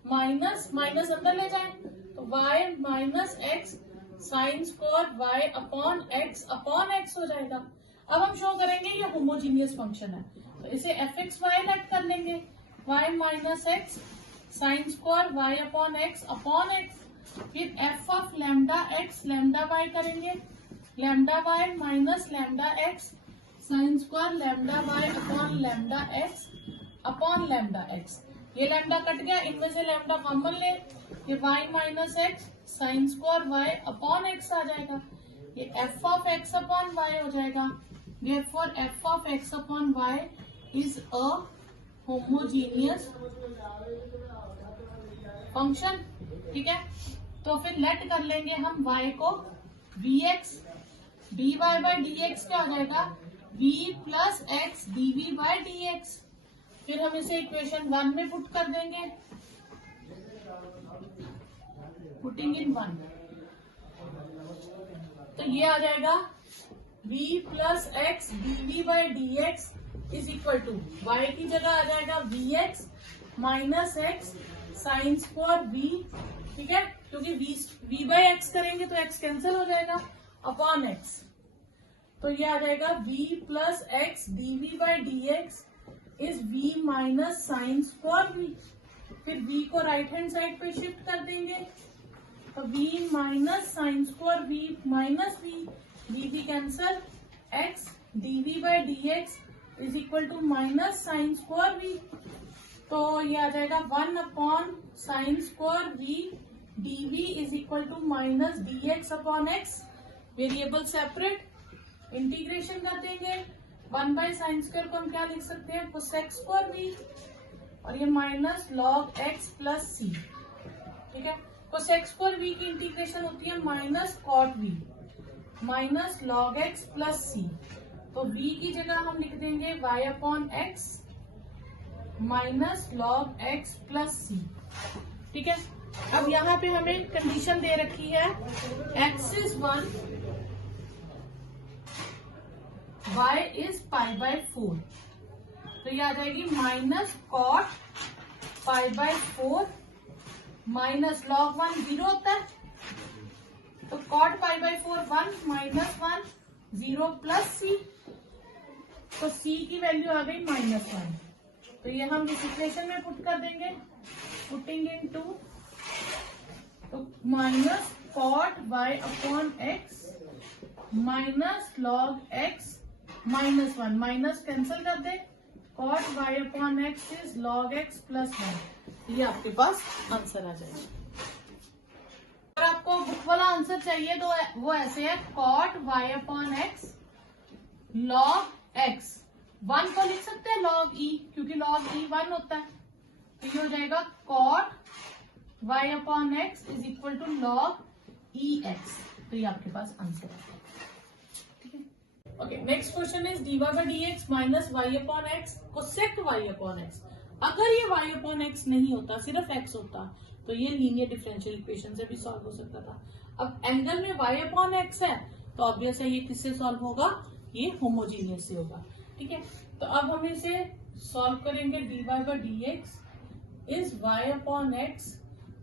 minus minus अंदर ले जाए, तो y minus x sine square y upon x हो जाएगा। अब हम शो करेंगे ये होमोजीनियस फंक्शन है, तो इसे fxy लेट कर लेंगे, y minus x sine square y upon x, फिर f of lambda x lambda y करेंगे, lambda y minus lambda x sine square lambda y upon lambda x. ये लैम्डा कट गया, इनमें से लैम्डा कॉमन ले, ये y minus x sine square y upon x आ जाएगा, ये f of x upon y हो जाएगा। Therefore f of x upon y is a homogeneous function, ठीक है। तो फिर लेट कर लेंगे हम y को, vx dy बाय dx क्या हो जाएगा, v plus x dv by dx। फिर हम इसे इक्वेशन 1 में पुट कर देंगे, पुटिंग इन 1, तो ये आ जाएगा v plus x dv by dx is equal to y की जगह आ जाएगा vx minus x sine square v, ठीक है, क्योंकि v बाई एक्स करेंगे तो x कैंसिल हो जाएगा, अपॉन x। तो ये आ जाएगा v plus x dv by dx is v minus sine square v। फिर v को राइट हैंड साइड पे शिफ्ट कर देंगे, तो v minus sine square v minus v cancel, x dv by dx is equal to minus sine square v। तो ये आ जाएगा 1 upon sine square v dv is equal to minus dx upon x। Variable separate, integration कर देंगे, 1 by sine square को हम क्या लिख सकते हैं, कोसेक स्क्वायर v, और ये minus log x plus c, ठीक है। कोसेक स्क्वायर v की इंटीग्रेशन होती है minus cot v minus log x plus c। तो v की जगह हम लिख देंगे y upon x minus log x plus c, ठीक है। अब यहाँ पे हमें कंडीशन दे रखी है x is 1 y is pi by 4, तो ये आ जाएगी minus cot pi by 4 minus log 1 0 होता है, तो cot pi by 4 1 minus 1 0 plus c, तो c की वैल्यू आ गई -1। तो ये हम इस इक्वेशन में पुट कर देंगे, पुटिंग इन 2, तो minus cot y upon x minus log x -1, minus cancel कर दे, cot y upon x is log x plus 1। ये आपके पास आंसर आ जाएगा। अगर आपको बुक वाला आंसर चाहिए तो वो ऐसे है, cot y upon x log x, 1 को लिख सकते हैं लॉग e, क्योंकि लॉग e 1 होता है, तो ये हो जाएगा cot y upon x is equal to log e x. तो ये आपके पास आंसर है। ठीक है, okay. Next question is dy by d x minus y upon x cosec y upon x. अगर ये y अपॉन एक्स नहीं होता, सिर्फ x होता, तो ये लीनियर डिफरेंशियल इक्वेशन से भी सॉल्व हो सकता था। अब एंगल में y अपॉन एक्स है, तो ऑब्वियस है ये किससे सॉल्व होगा, ये होमोजीनियस से होगा। ठीक है, तो अब हम इसे सॉल्व करेंगे। dy by d x is y upon x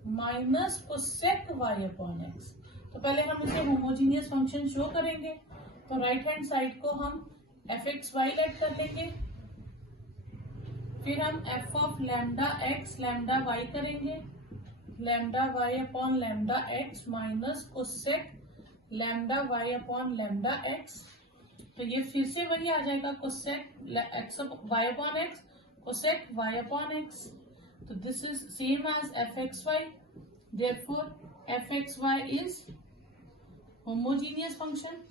minus cosec y upon x. तो पहले हम इसे होमोजीनियस फंक्शन शो करेंगे। तो राइट हैंड साइड को हम एफ एक्स वाई लेट कर देंगे, फिर हम f of lambda x lambda y करेंगे, lambda y upon lambda x minus cosec lambda y upon lambda x. तो ये फिर से वही आ जाएगा, cosec x y upon x cosec y upon x. तो this is same as f x y, therefore f x y is homogeneous function.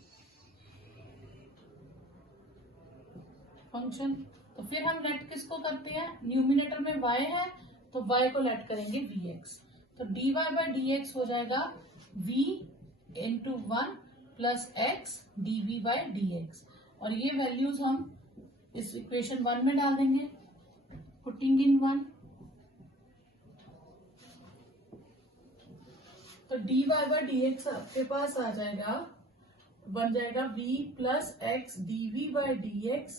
तो फिर हम लेट किसको करते हैं, न्यूमिनेटर में y है तो y को लेट करेंगे vx। तो dy बाई डी एक्स हो जाएगा v into 1 plus x dv by d x. और ये वैल्यूज हम इस इक्वेशन 1 में डाल देंगे, पुटिंग इन 1। तो dy बाई डी एक्स आपके पास आ जाएगा, बन जाएगा v plus x dv by d x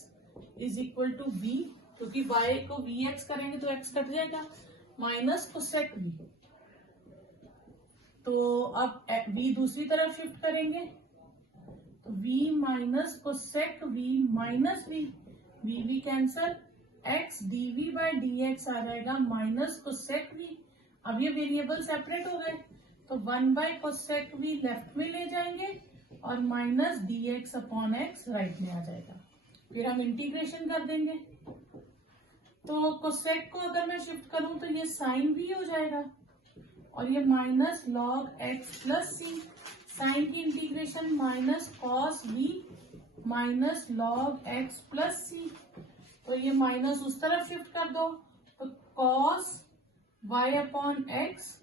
is equal to v, क्योंकि y को vx करेंगे तो x कट जाएगा, माइनस कोसेक v। तो अब v दूसरी तरफ शिफ्ट करेंगे, तो v minus cosec v minus v, v cancel, x dv by d x आ जाएगा माइनस कोसेक v। अब ये वेरिएबल सेपरेट हो गए, तो 1 बाई कोसेक v लेफ्ट में ले जाएंगे और minus D x upon x right में आ जाएगा। फिर हम इंटीग्रेशन कर देंगे। तो कोसेक को अगर मैं शिफ्ट करूं तो ये साइन भी हो जाएगा और ये minus log x plus c, sine की integration minus cos v minus log x plus c. तो ये माइनस उस तरफ शिफ्ट कर दो, तो cos y upon x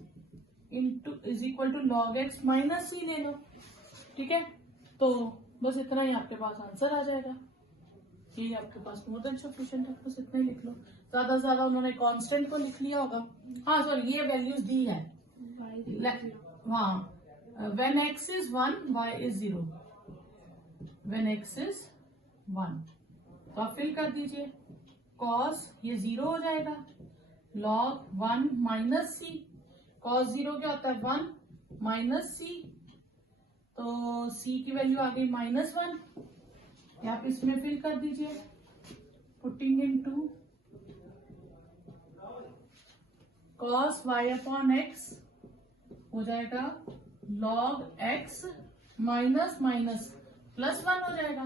into is equal to log x minus c ले लो। ठीक है, तो बस इतना ही आपके पास आंसर आ जाएगा। ये आपके पास मोर देन सफिशिएंट है, बस इतना ही लिख लो। ज्यादा से ज्यादा उन्होंने कांस्टेंट को लिख लिया होगा। हाँ सॉरी, ये वैल्यूज दी है। हाँ, when x is 1 y is 0, when x is 1। तो आप फिल कर दीजिए, cos ये 0 हो जाएगा, log 1 माइनस सी, cos 0 क्या होता है 1 माइनस सी, तो c की वैल्यू आ गई -1। आप इसमें फिल कर दीजिए, putting in 2 cos y upon x हो जाएगा log x minus minus plus 1 हो जाएगा।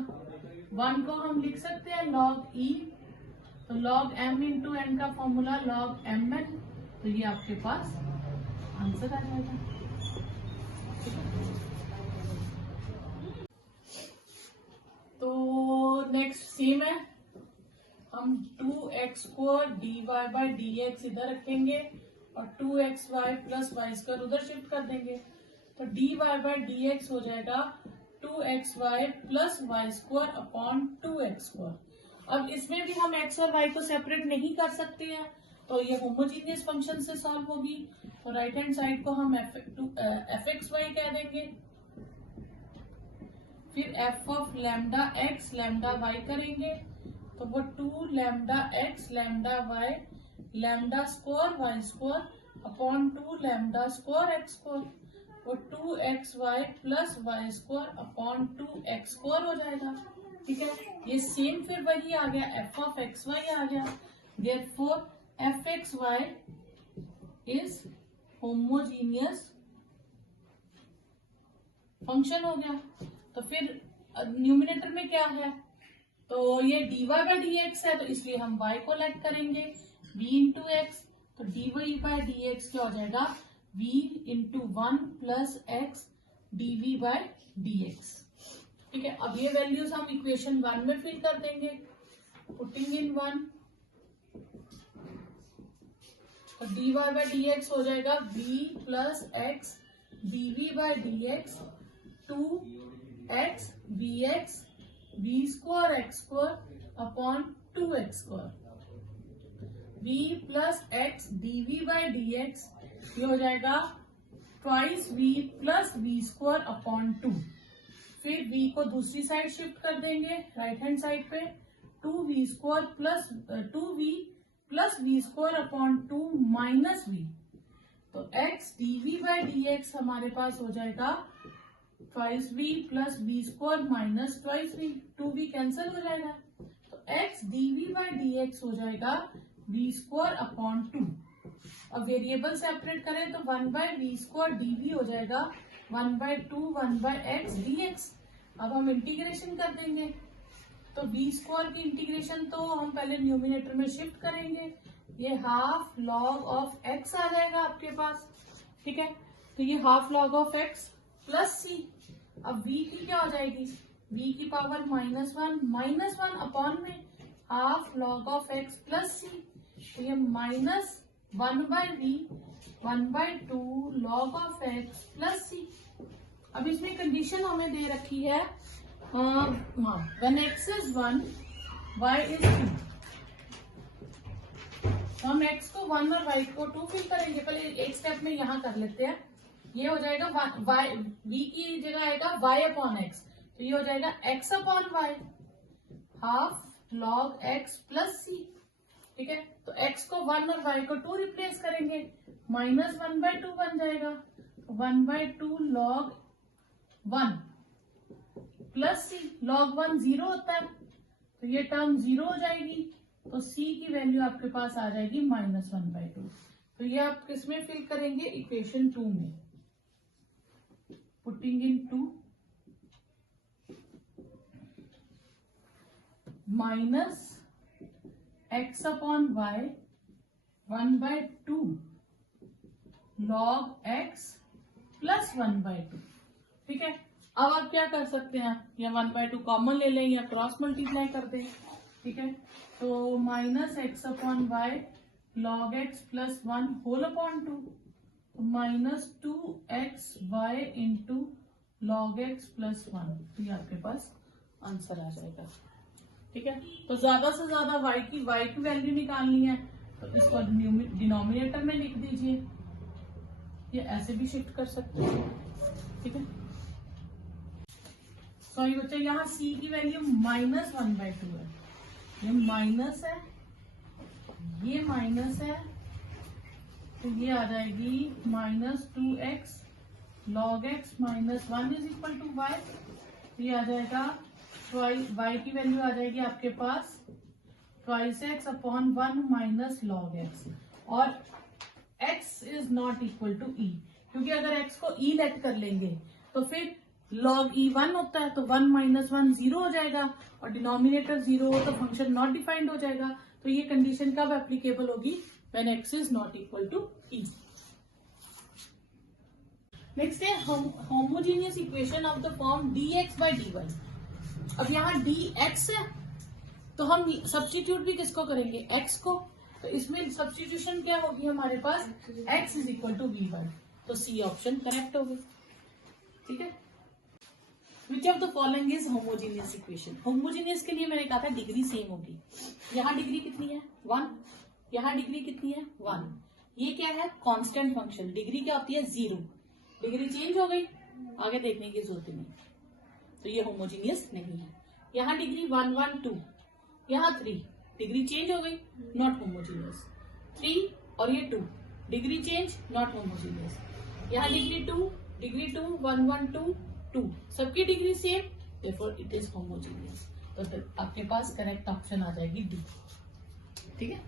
1 को हम लिख सकते हैं लॉग ई, तो लॉग m इंटू एन का फॉर्मूला लॉग एम एन। तो ये आपके पास आंसर आ जाएगा। तो नेक्स्ट सेम है, हम 2x square dy by d x इधर रखेंगे और 2xy प्लस वाई स्क्वायर उधर शिफ्ट कर देंगे। तो dy बाई डी एक्स हो जाएगा 2xy plus y square upon 2x square. अब इसमें भी हम x और y को सेपरेट नहीं कर सकते हैं, तो ये होमोजीनियस फंक्शन से सॉल्व होगी। तो राइट हैंड साइड को हम एफ एक्स वाई कह देंगे, फिर f of lambda x lambda y करेंगे, तो वो 2 lambda x lambda y lambda square y square upon 2 lambda square x square, वो 2xy plus y square upon 2x square हो जाएगा। ठीक है, ये सेम फिर वही आ गया, एफ ऑफ एक्स वाई आ गया, therefore f x y is homogeneous function हो गया। तो फिर न्यूमिनेटर में क्या है, तो ये dy बाई डी एक्स है, तो इसलिए हम y को लेट करेंगे v इंटू एक्स। तो dy बाई डी एक्स क्या हो जाएगा, v into 1 plus x dv by d x. ठीक है, अब ये वैल्यूज हम इक्वेशन 1 में फिल कर देंगे, पुटिंग इन 1 तो dy बाय dx हो जाएगा v plus x dv by dx 2x vx v square x square upon 2x square v plus x dv by dx ये हो जाएगा twice v plus v square upon 2। फिर v को दूसरी side shift कर देंगे राइट हैंड साइड पे 2v square plus 2v plus v square upon 2 minus v। तो x dv बाय dx हमारे पास हो जाएगा twice v plus v square minus twice v, 2v cancel हो जाएगा। तो x dv बाय dx हो जाएगा v स्क्वायर अपॉन 2। अब वेरिएबल सेपरेट करें तो 1 बाय वी स्क्वायर dv हो जाएगा 1 बाय 2 1 बाय x dx। अब हम इंटीग्रेशन कर देंगे तो v स्क्वायर की इंटीग्रेशन तो हम पहले न्यूमिनेटर में शिफ्ट करेंगे, ये हाफ लॉग ऑफ x आ जाएगा आपके पास, ठीक है। तो ये half log of x plus c। अब v की क्या हो जाएगी, v की पावर -1 अपॉन में half log of x plus c। तो ये -1 by v 1 by 2 log of x plus c। अब इसमें कंडीशन हमें दे रखी है when x is 1 y is 2। तो हम x को 1 और y को 2 फिल करेंगे। पहले एक स्टेप में यहाँ कर लेते हैं। ये हो जाएगा v की जगह आएगा y अपॉन x, तो ये हो जाएगा x upon y half log x plus c, ठीक है। तो x को 1 और y को 2 रिप्लेस करेंगे, -1 बाय 2 बन जाएगा 1 by 2 log 1 plus c। Log 1 0 होता है तो ये टर्म 0 हो जाएगी, तो c की वैल्यू आपके पास आ जाएगी -1 बाय 2। तो ये आप किसमें फिल करेंगे, इक्वेशन 2 में, putting in 2 minus x upon y 1 by 2 log x plus 1 by 2, ठीक है। अब आप क्या कर सकते हैं, या 1 बाय 2 कॉमन ले लें या क्रॉस मल्टीप्लाई कर दें, ठीक है। तो -x upon y log x plus 1 whole upon 2 -2x y into log x plus 1, तो ये आपके पास आंसर आ जाएगा, ठीक है। तो ज्यादा से ज्यादा y की वैल्यू निकालनी है तो इसको डिनोमिनेटर में लिख दीजिए, ये ऐसे भी शिफ्ट कर सकते हैं, ठीक है। सॉरी बच्चे, यहाँ c की वैल्यू -1 बाय 2 है, ये माइनस है, ये माइनस है, तो ये आ जाएगी -2x log x minus 1 is equal to y। ये आ जाएगा y की वैल्यू आ जाएगी आपके पास twice x upon 1 minus log x, और x is not equal to e, क्योंकि अगर x को e लेट कर लेंगे तो फिर log e 1 होता है, तो 1 माइनस 1 0 हो जाएगा, और डिनोमिनेटर 0 हो तो फंक्शन नॉट डिफाइंड हो जाएगा। तो ये कंडीशन कब एप्लीकेबल होगी, when x is not equal to e। Next है homogeneous equation of the form dx by dy। अब यहाँ dx है तो हम सब्स्टिट्यूट भी किसको करेंगे, x को, तो इसमें सब्स्टिट्यूशन क्या होगी हमारे पास, x is equal to v y, तो सी ऑप्शन करेक्ट होगी, ठीक है। Which of the following is homogeneous equation. Homogeneous के लिए मैंने कहा था डिग्री सेम होगी, यहाँ डिग्री कितनी है 1, यहाँ डिग्री कितनी है 1, ये क्या है कांस्टेंट फंक्शन, डिग्री क्या होती है 0, डिग्री चेंज हो गई आगे देखने की जरूरत नहीं, तो ये होमोजेनियस नहीं है। यहाँ डिग्री 1 1 2, यहाँ 3, डिग्री चेंज हो गई, नॉट होमोजेनियस। 3 और ये 2, डिग्री चेंज, नॉट होमोजेनियस। यहाँ डिग्री 2 1 1 2 2, सबकी degree same, therefore it is homogeneous. तो आपके पास करेक्ट ऑप्शन आ जाएगी डी, ठीक है।